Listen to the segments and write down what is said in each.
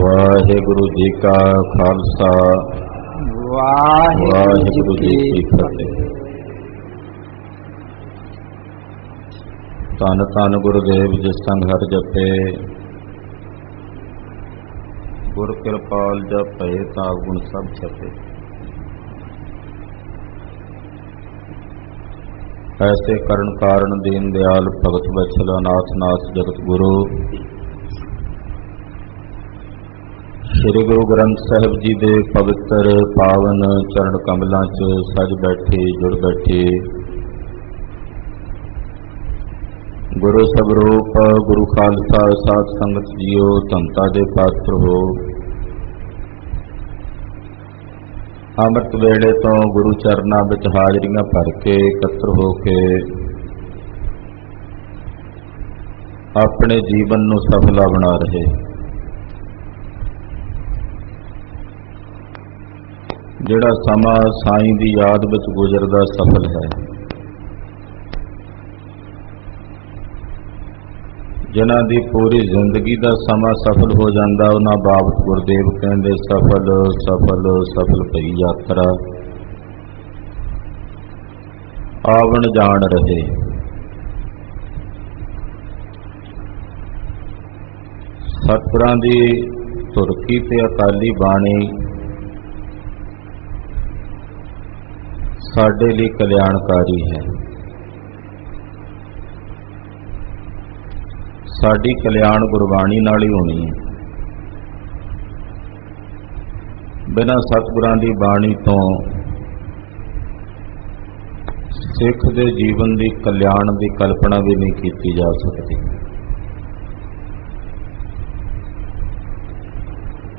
ਵਾਹਿਗੁਰੂ ਜੀ ਕਾ ਖਾਲਸਾ ਵਾਹਿਗੁਰੂ ਜੀ ਕੀ ਫਤਿਹ। ਧੰਨ ਧੰਨ ਗੁਰਦੇਵ ਜਿਸ ਸੰਗ ਹਰਿ ਜਪੇ, ਗੁਰ ਕਿਰਪਾਲ ਜਪੈ ਤਾ ਗੁਣ ਸਭ ਛਪੇ। ऐसे करण कारण दीन दयाल भगत वत्सल अनाथ नाथ जगत गुरु श्री गुरु ग्रंथ साहिब जी दे पवित्र पावन चरण कमलों च सज बैठे जुड़ बैठे गुरु स्वरूप गुरु खालसा साध संगत जीओ धनता दे पात्र हो। अमृत वेले तो गुरु चरना विच हाजरियां भर के एकत्र हो के अपने जीवन नूं सफला बना रहे। जिहड़ा समा साईं दी याद विच गुजरदा सफल है, जिन्हां दी पूरी जिंदगी दा समा सफल हो जांदा उन्हां बाबत गुरदेव कहंदे सफल सफल सफल भई यात्रा आवन जान रहे। सतगुरां दी तुरकी ते अकाली बाणी साडे लई कल्याणकारी है। साडी कल्याण गुरबाणी नाल ही होनी है। बिना सतगुरां दी बाणी तो सिख दे जीवन दी कल्याण दी कल्पना भी नहीं की जा सकती।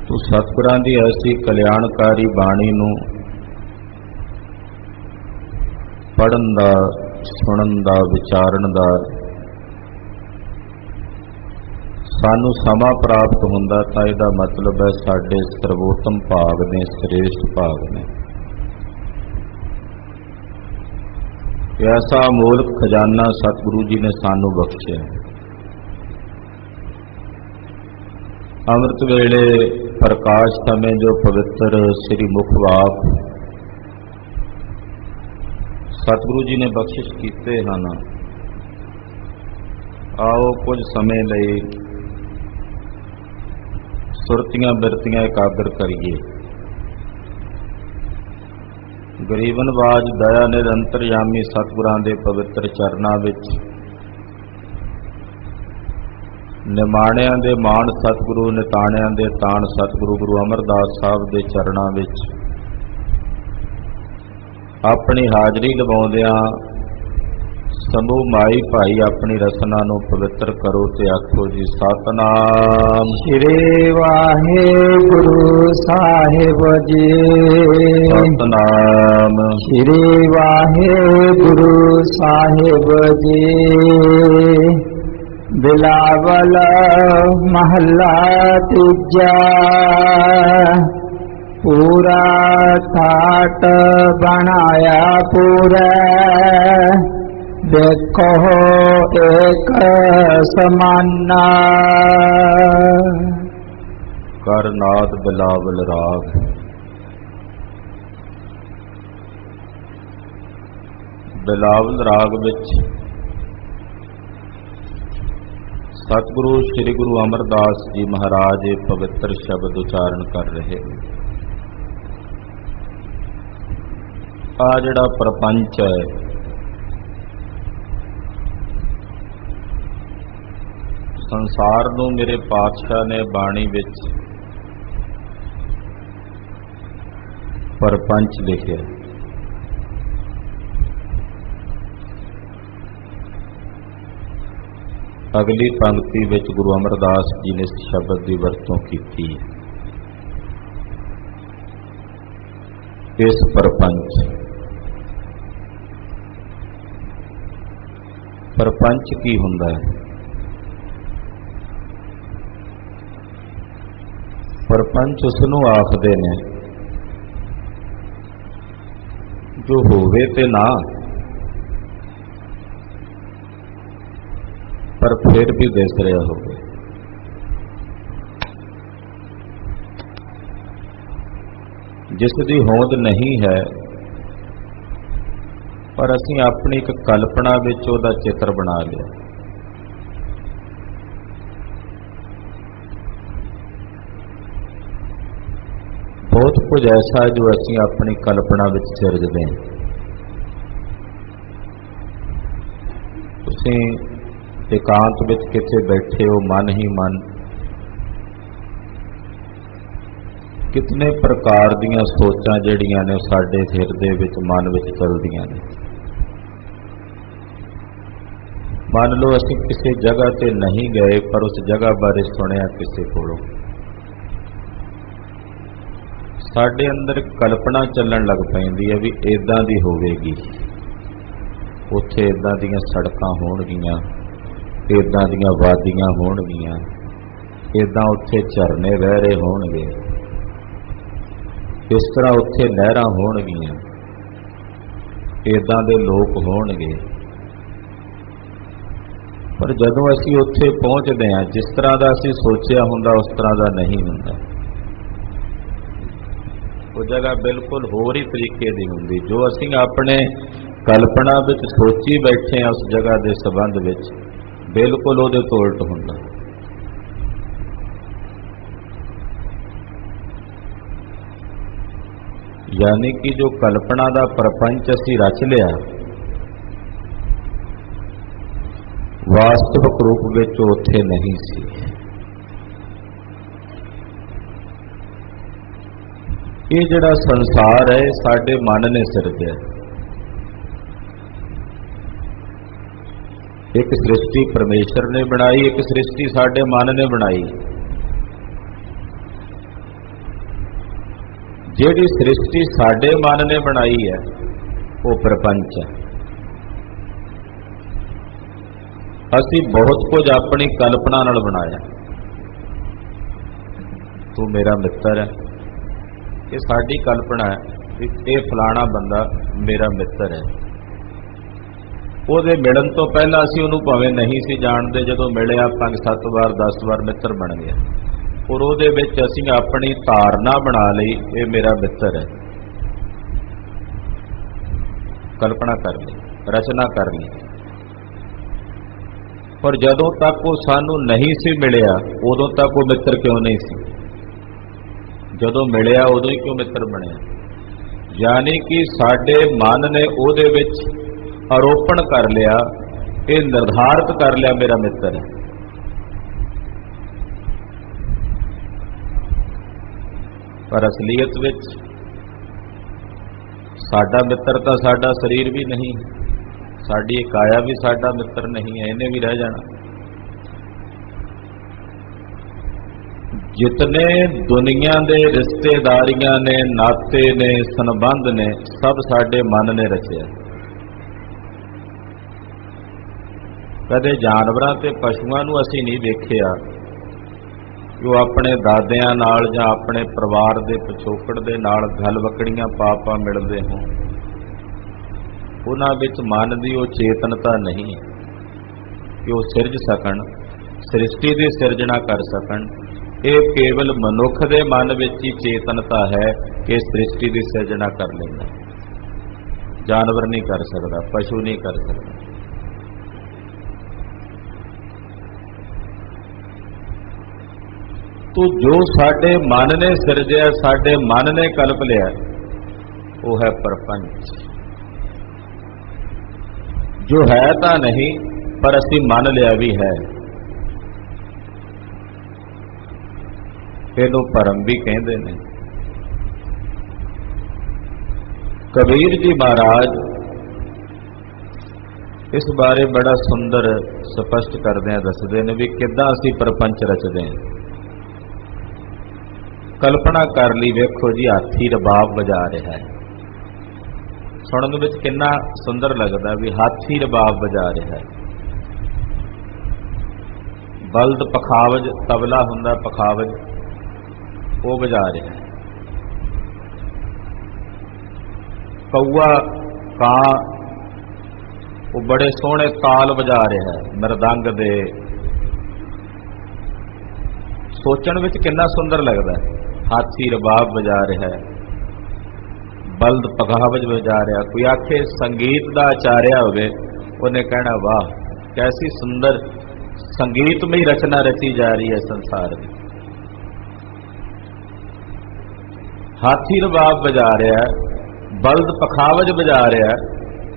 तो सतगुरां दी ऐसी कल्याणकारी बाणी नूं पढ़न दा, सुनन दा, विचारन दा सानू समा प्राप्त हुंदा तां इहदा मतलब है साडे सर्वोत्तम भाग ने, श्रेष्ठ भाग ने। ऐसा अमोलक खजाना सतगुरु जी ने सानू बख्शिया। अमृत वेले प्रकाश समय जो पवित्र श्री मुखवाक सतगुरु जी ने बख्शिश कीते हैं, आओ कुछ समय लई सुरतियां बिरतियां एकाग्र करिए। गरीबनवाज दया निरंतरयामी सतगुरां दे पवित्र चरनां विच निमाणियां दे मान सतगुरु, निताणियां दे ताण सतगुरु गुरु अमरदास साहब दे चरनां विच अपनी हाजरी लवाउंदियां समूह माई भाई अपनी रसना नूं पवित्र करो ते आखो जी सतनाम श्री वाहिगुरु साहिब जी। सतनाम श्री वाहिगुरु साहिब जी। बिलावल महला तीजा पूरा ठाट बनाया पूरा देखो एक समाना। करनाद बिलावल राग। बिलावल राग विच सतगुरु श्री गुरु अमरदास जी महाराज ये पवित्र शब्द उचारण कर रहे। आ जिहड़ा प्रपंच है, संसार नूं मेरे पातशाह ने बाणी विच परपंच लिखिया। अगली पंक्ति विच गुरु अमरदास जी ने इस शब्द की वरतों की। इस परपंच, परपंच की हुंदा है? परपंच उसनूं आखदे ने जो होवे ते ना पर फिर भी दिस रहा होवे। ਜਿਸ ਦੀ ਹੋਂਦ ਨਹੀਂ ਹੈ, ਪਰ ਅਸੀਂ ਆਪਣੀ ਇੱਕ ਕਲਪਨਾ ਵਿੱਚ ਉਹਦਾ ਚਿੱਤਰ ਬਣਾ ਲਿਆ। ਬਹੁਤ ਕੁਝ ਐਸਾ ਜੋ ਅਸੀਂ ਆਪਣੀ ਕਲਪਨਾ ਵਿੱਚ ਸਿਰਜਦੇ ਹਾਂ। ਤੁਸੀਂ ਇਕਾਂਤ ਵਿੱਚ ਕਿਤੇ ਬੈਠੇ ਹੋ, ਮਨ ਹੀ ਮਨ ਕਿਤਨੇ ਪ੍ਰਕਾਰ ਦੀਆਂ ਸੋਚਾਂ ਜਿਹੜੀਆਂ ਨੇ ਸਾਡੇ ਹਿਰਦੇ ਵਿੱਚ, ਮਨ ਵਿੱਚ ਚੱਲਦੀਆਂ ਨੇ। ਮੰਨ ਲਓ ਅਸੀਂ ਕਿਸੇ ਜਗ੍ਹਾ ਤੇ ਨਹੀਂ ਗਏ, ਪਰ ਉਸ ਜਗ੍ਹਾ ਬਾਰੇ ਸੁਣਿਆ ਕਿਸੇ ਕੋਲੋਂ, ਸਾਡੇ ਅੰਦਰ ਕਲਪਨਾ ਚੱਲਣ ਲੱਗ ਪੈਂਦੀ ਹੈ ਵੀ ਇਦਾਂ ਦੀ ਹੋਵੇਗੀ, ਉੱਥੇ ਇਦਾਂ ਦੀਆਂ ਸੜਕਾਂ ਹੋਣਗੀਆਂ, ਇਦਾਂ ਦੀਆਂ ਵਾਦੀਆਂ ਹੋਣਗੀਆਂ, ਇਦਾਂ ਉੱਥੇ ਝਰਨੇ ਵਹਿ ਰਹੇ ਹੋਣਗੇ, ਇਸ ਤਰ੍ਹਾਂ ਉੱਥੇ ਨਹਿਰਾਂ ਹੋਣਗੀਆਂ, ਇਦਾਂ ਦੇ ਲੋਕ ਹੋਣਗੇ। ਪਰ ਜਦੋਂ ਅਸੀਂ ਉੱਥੇ ਪਹੁੰਚਦੇ ਹਾਂ, ਜਿਸ ਤਰ੍ਹਾਂ ਦਾ ਅਸੀਂ ਸੋਚਿਆ ਹੁੰਦਾ ਉਸ ਤਰ੍ਹਾਂ ਦਾ ਨਹੀਂ ਹੁੰਦਾ। ਉਹ ਜਗ੍ਹਾ ਬਿਲਕੁਲ ਹੋਰ ਹੀ ਤਰੀਕੇ ਦੀ ਹੁੰਦੀ। ਜੋ ਅਸੀਂ ਆਪਣੇ ਕਲਪਨਾ ਵਿੱਚ ਸੋਚੀ ਬੈਠੇ ਹਾਂ ਉਸ ਜਗ੍ਹਾ ਦੇ ਸੰਬੰਧ ਵਿੱਚ, ਬਿਲਕੁਲ ਉਹਦੇ ਤੋਂ ਉਲਟ ਹੁੰਦਾ। ਯਾਨੀ ਕਿ ਜੋ ਕਲਪਨਾ ਦਾ ਪ੍ਰਪੰਚ ਅਸੀਂ ਰਚ ਲਿਆ, ਵਾਸਤਵਿਕ ਰੂਪ ਵਿੱਚ ਉੱਥੇ ਨਹੀਂ ਸੀ। ਇਹ ਜਿਹੜਾ ਸੰਸਾਰ ਹੈ ਸਾਡੇ ਮਨ ਨੇ ਸਿਰਜਿਆ। ਇੱਕ ਸ੍ਰਿਸ਼ਟੀ ਪਰਮੇਸ਼ਰ ਨੇ ਬਣਾਈ, ਇੱਕ ਸ੍ਰਿਸ਼ਟੀ ਸਾਡੇ ਮਨ ਨੇ ਬਣਾਈ। ਜਿਹੜੀ ਸ੍ਰਿਸ਼ਟੀ ਸਾਡੇ ਮਨ ਨੇ ਬਣਾਈ ਹੈ ਉਹ ਪ੍ਰਪੰਚ ਹੈ। ਅਸੀਂ ਬਹੁਤ ਕੁਝ ਆਪਣੀ ਕਲਪਨਾ ਨਾਲ ਬਣਾਇਆ। ਤੂੰ ਮੇਰਾ ਮਿੱਤਰ ਹੈ, ਇਹ ਸਾਡੀ ਕਲਪਨਾ ਹੈ ਕਿ ਇਹ ਫਲਾਣਾ ਬੰਦਾ ਮੇਰਾ ਮਿੱਤਰ ਹੈ। ਉਹਦੇ ਮਿਲਣ ਤੋਂ ਪਹਿਲਾਂ ਅਸੀਂ ਉਹਨੂੰ ਭਾਵੇਂ ਨਹੀਂ ਸੀ ਜਾਣਦੇ, ਜਦੋਂ ਮਿਲਿਆ 5-7 ਵਾਰ 10 ਵਾਰ ਮਿੱਤਰ ਬਣ ਗਿਆ। ਔਰ ਉਹਦੇ ਵਿੱਚ ਅਸੀਂ ਆਪਣੀ ਧਾਰਨਾ ਬਣਾ ਲਈ, ਇਹ ਮੇਰਾ ਮਿੱਤਰ ਹੈ, ਕਲਪਨਾ ਕਰ ਲਈ, ਰਚਨਾ ਕਰ ਲਈ। ਪਰ ਜਦੋਂ ਤੱਕ ਉਹ ਸਾਨੂੰ ਨਹੀਂ ਸੀ ਮਿਲਿਆ, ਉਦੋਂ ਤੱਕ ਉਹ ਮਿੱਤਰ ਕਿਉਂ ਨਹੀਂ ਸੀ? ਜਦੋਂ ਮਿਲਿਆ ਉਦੋਂ ਹੀ ਕਿਉਂ ਮਿੱਤਰ ਬਣਿਆ? ਯਾਨੀ ਕਿ ਸਾਡੇ ਮਨ ਨੇ ਉਹਦੇ ਵਿੱਚ ਆਰੋਪਣ ਕਰ ਲਿਆ, ਇਹ ਨਿਰਧਾਰਿਤ ਕਰ ਲਿਆ ਮੇਰਾ ਮਿੱਤਰ ਹੈ। ਪਰ ਅਸਲੀਅਤ ਵਿੱਚ ਸਾਡਾ ਮਿੱਤਰ ਤਾਂ ਸਾਡਾ ਸਰੀਰ ਵੀ ਨਹੀਂ, ਸਾਡੀ ਇਹ ਕਾਇਆ ਵੀ ਸਾਡਾ ਮਿੱਤਰ ਨਹੀਂ ਹੈ, ਇਹਨੇ ਵੀ ਰਹਿ ਜਾਣਾ। ਜਿਤਨੇ ਦੁਨੀਆ ਦੇ ਰਿਸ਼ਤੇਦਾਰੀਆਂ ਨੇ, ਨਾਤੇ ਨੇ, ਸੰਬੰਧ ਨੇ, ਸਭ ਸਾਡੇ ਮਨ ਨੇ ਰਚਿਆ। ਕਦੇ ਜਾਨਵਰਾਂ ਤੇ ਪਸ਼ੂਆਂ ਨੂੰ ਅਸੀਂ ਨਹੀਂ ਵੇਖਿਆ ਕਿ ਉਹ ਆਪਣੇ ਦਾਦਿਆਂ ਨਾਲ ਜਾਂ ਆਪਣੇ ਪਰਿਵਾਰ ਦੇ ਪਿਛੋਕੜ ਦੇ ਨਾਲ ਗਲਵਕੜੀਆਂ ਪਾ ਮਿਲਦੇ ਹੋਣ। ਉਹਨਾਂ ਵਿੱਚ ਮਨ ਦੀ ਉਹ ਚੇਤਨਤਾ ਨਹੀਂ ਕਿ ਉਹ ਸਿਰਜ ਸਕਣ, ਸ੍ਰਿਸ਼ਟੀ ਦੀ ਸਿਰਜਣਾ ਕਰ ਸਕਣ। ਇਹ ਕੇਵਲ ਮਨੁੱਖ ਦੇ ਮਨ ਵਿੱਚ ਹੀ ਚੇਤਨਤਾ ਹੈ ਕਿ ਸ੍ਰਿਸ਼ਟੀ ਦੀ ਸਿਰਜਣਾ ਕਰ ਲੈਂਦਾ। ਜਾਨਵਰ ਨਹੀਂ ਕਰ ਸਕਦਾ, ਪਸ਼ੂ ਨਹੀਂ ਕਰ ਸਕਦਾ। ਤੋ ਜੋ ਸਾਡੇ ਮਨ ਨੇ ਸਿਰਜਿਆ, ਸਾਡੇ ਮਨ ਨੇ ਕਲਪ ਲਿਆ, ਉਹ ਹੈ ਪ੍ਰਪੰਚ। ਜੋ ਹੈ ਤਾਂ ਨਹੀਂ, ਪਰ ਅਸੀਂ ਮੰਨ ਲਿਆ ਵੀ ਹੈ। ਇਹਨੂੰ ਭਰਮ ਵੀ ਕਹਿੰਦੇ ਨੇ। ਕਬੀਰ ਜੀ ਮਹਾਰਾਜ ਇਸ ਬਾਰੇ ਬੜਾ ਸੁੰਦਰ ਸਪਸ਼ਟ ਕਰਦੇ ਆ, ਦੱਸਦੇ ਨੇ ਵੀ ਕਿੱਦਾਂ ਅਸੀਂ ਪ੍ਰਪੰਚ ਰਚਦੇ ਹਾਂ। ਕਲਪਨਾ ਕਰ ਲਈ, ਵੇਖੋ ਜੀ ਹਾਥੀ ਰਬਾਬ ਵਜਾ ਰਿਹਾ ਹੈ। ਸੁਣਨ ਵਿੱਚ ਕਿੰਨਾ ਸੁੰਦਰ ਲੱਗਦਾ ਵੀ ਹਾਥੀ ਰਬਾਬ ਵਜਾ ਰਿਹਾ ਹੈ। ਬਲਦ ਪਖਾਵਜ, ਤਬਲਾ ਹੁੰਦਾ ਪਖਾਵਜ, ਉਹ ਵਜਾ ਰਿਹਾ ਹੈ। ਕਊਆ, ਕਾਂ, ਉਹ ਬੜੇ ਸੋਹਣੇ ਤਾਲ ਵਜਾ ਰਿਹਾ ਹੈ ਮਰਦੰਗ ਦੇ। ਸੋਚਣ ਵਿੱਚ ਕਿੰਨਾ ਸੁੰਦਰ ਲੱਗਦਾ ਹੈ। ਹਾਥੀ ਰਬਾਬ ਵਜਾ ਰਿਹਾ ਹੈ, बल्द पखावज बजा रहा। कोई आखे संगीत का आचार्य होवे, उन्हें कहना वाह कैसी सुंदर संगीतमई रचना रची जा रही है संसार में। हाथी रबाब बजा रहा है, बल्द पखावज बजा रहा है,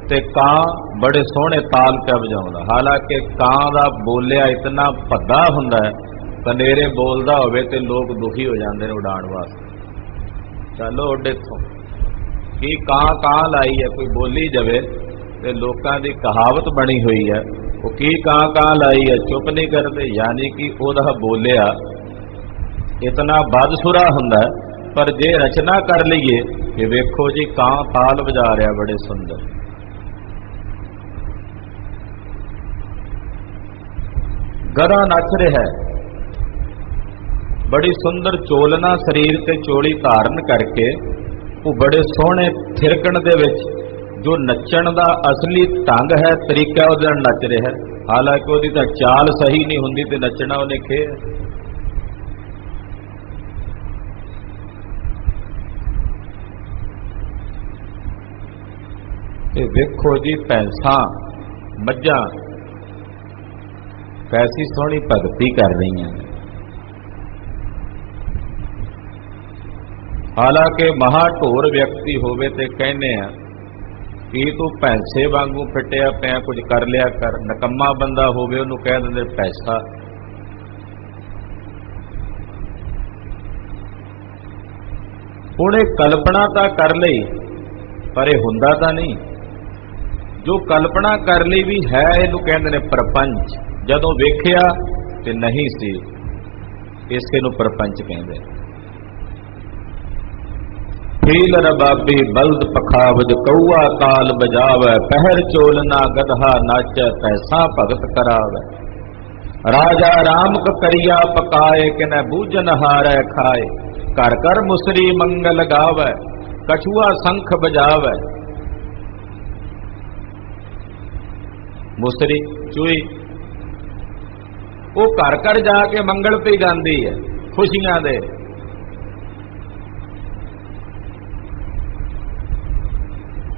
ते कां बड़े सोहने ताल पे बजाउंदा। हालांकि कां दा बोलिया इतना भद्दा हुंदा है, कनेरे बोलदा होवे ते लोग दुखी हो जाते हैं उड़ाण वास्ते। चलो उड इत्थों की कां कां लाई है, कोई बोली जावे ते लोकां दी कहावत बनी हुई है, वो की कां कां लाई है चुप नहीं करते। यानी कि ओदा बोलिया इतना बदसुरा हुंदा है। पर जे रचना कर लीए कि वेखो जी कां ताल बजा रहा बड़े सुंदर, गधा नच रहा है बड़ी सुंदर चोलना शरीर ते चोली धारण करके, वो बड़े सोहने थिरकण दे विच जो नचण दा असली ढंग है तरीका उहदे नाल नच रहा है। हालांकि उहदी तां चाल सही नहीं हुंदी ते नचना उहने खे है। वेखो जी भैंसा मझां कैसी सोहनी भगती कर रही हैं। हालांकि महाढोर व्यक्ति होवे ते कहने आ कि तू भैंसे वांगू फिटिया पिया कुछ कर लिया कर। नकम्मा बंदा होवे उहनूं कह दिंदे पैसा। हुण इह कल्पना तां कर लई पर यह हुंदा तां नहीं। जो कल्पना कर ली भी है इहनूं कहंदे ने प्रपंच। जदों वेखिया ते नहीं सी, इसे नूं प्रपंच कहंदे। फील रबाबी बल्द पखावज कौआ ताल बजावै, पहर चोलना गधा नाचै पैसा भगत करावै। राजा राम क करिया पकाए, किनै बूझन हारै खाए। घर घर मुसरी मंगल गावै, कछुआ शंख बजावै। मुसरी चूई वो घर घर जाके मंगल पे गांदी है खुशियां दे।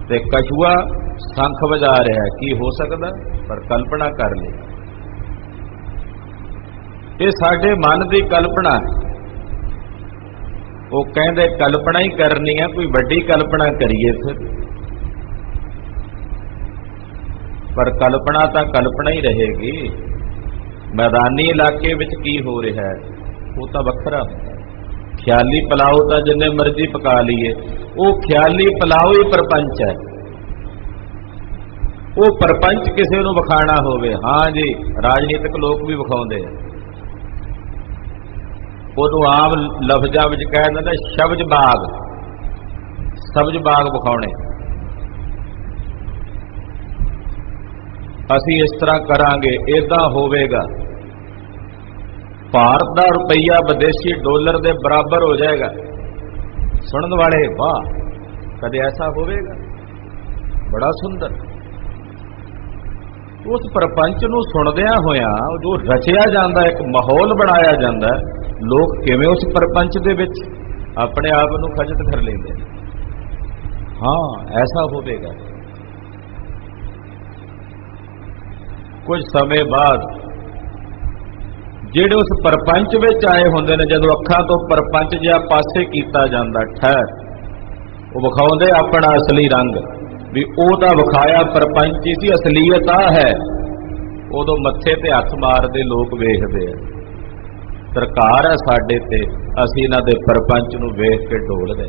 ते कछुआ शंख बजा रहा है, की हो सकता पर कल्पना कर ली। ये साडे मन की कल्पना है। वो कहते कल्पना ही करनी है, कोई बड़ी कल्पना करिए फिर। पर कल्पना तो कल्पना ही रहेगी। मैदानी इलाके विच की हो रहा है वो तो वखरा। ख्याली पलाओ तो जिन्ने मर्जी पका लीए, वो ख्याली पलाओ ही प्रपंच है। वो प्रपंच किसी को विखाना होवे, हाँ जी राजनीतिक लोग भी विखाउंदे हैं। उदों आम लफजां विच कह दिंदे शब्द बाग, सब्ज बाग विखाउणे। असी इस तरह करांगे, इदां होवेगा, भारत का रुपया विदेशी डॉलर के बराबर हो जाएगा। सुनने वाले वाह कदे ऐसा होवेगा, बड़ा सुंदर। उस प्रपंच नूं सुणदियां होया जो रचिया जाता, एक माहौल बनाया जाता, लोग किवें उस प्रपंच दे विच अपने आप नूं खजत कर लेंदे। हाँ ऐसा होवेगा। कुछ समय बाद ਜਿਹੜੇ उस परपंच ਵਿੱਚ आए होंगे ने, जदों अखां तो परपंच जिहा पासे कीता जांदा ठहर, वो विखाउंदे अपना असली रंग भी वो तो विखाया परपंच ही सी, असलीयत आ है। उदों मत्थे ते हथ मारदे लोग वेखदे आ, सरकार है साडे ते, असीं इन्हां दे परपंच नूं वेख के ढोलदे।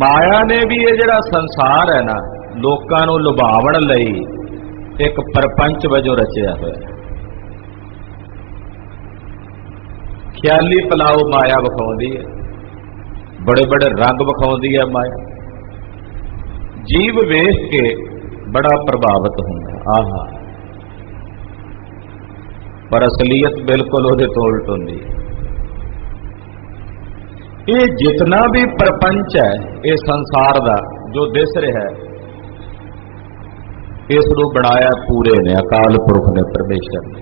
माया ने भी ये जिहड़ा संसार है ना, लोकां नूं लुभावण लई एक परपंच वजों रचिया होया। ख्याली पलाओ माया विखाउंदी है, बड़े बड़े रंग विखाउंदी है माया। जीव वेख के बड़ा प्रभावित होंदा, आहा, पर असलीयत बिल्कुल उहदे तो उल्ट होंदी है। ये जितना भी प्रपंच है ये संसार का जो दिस रहा है, इसनूं बनाया पूरे ने, अकाल पुरख ने, परमेश्वर ने।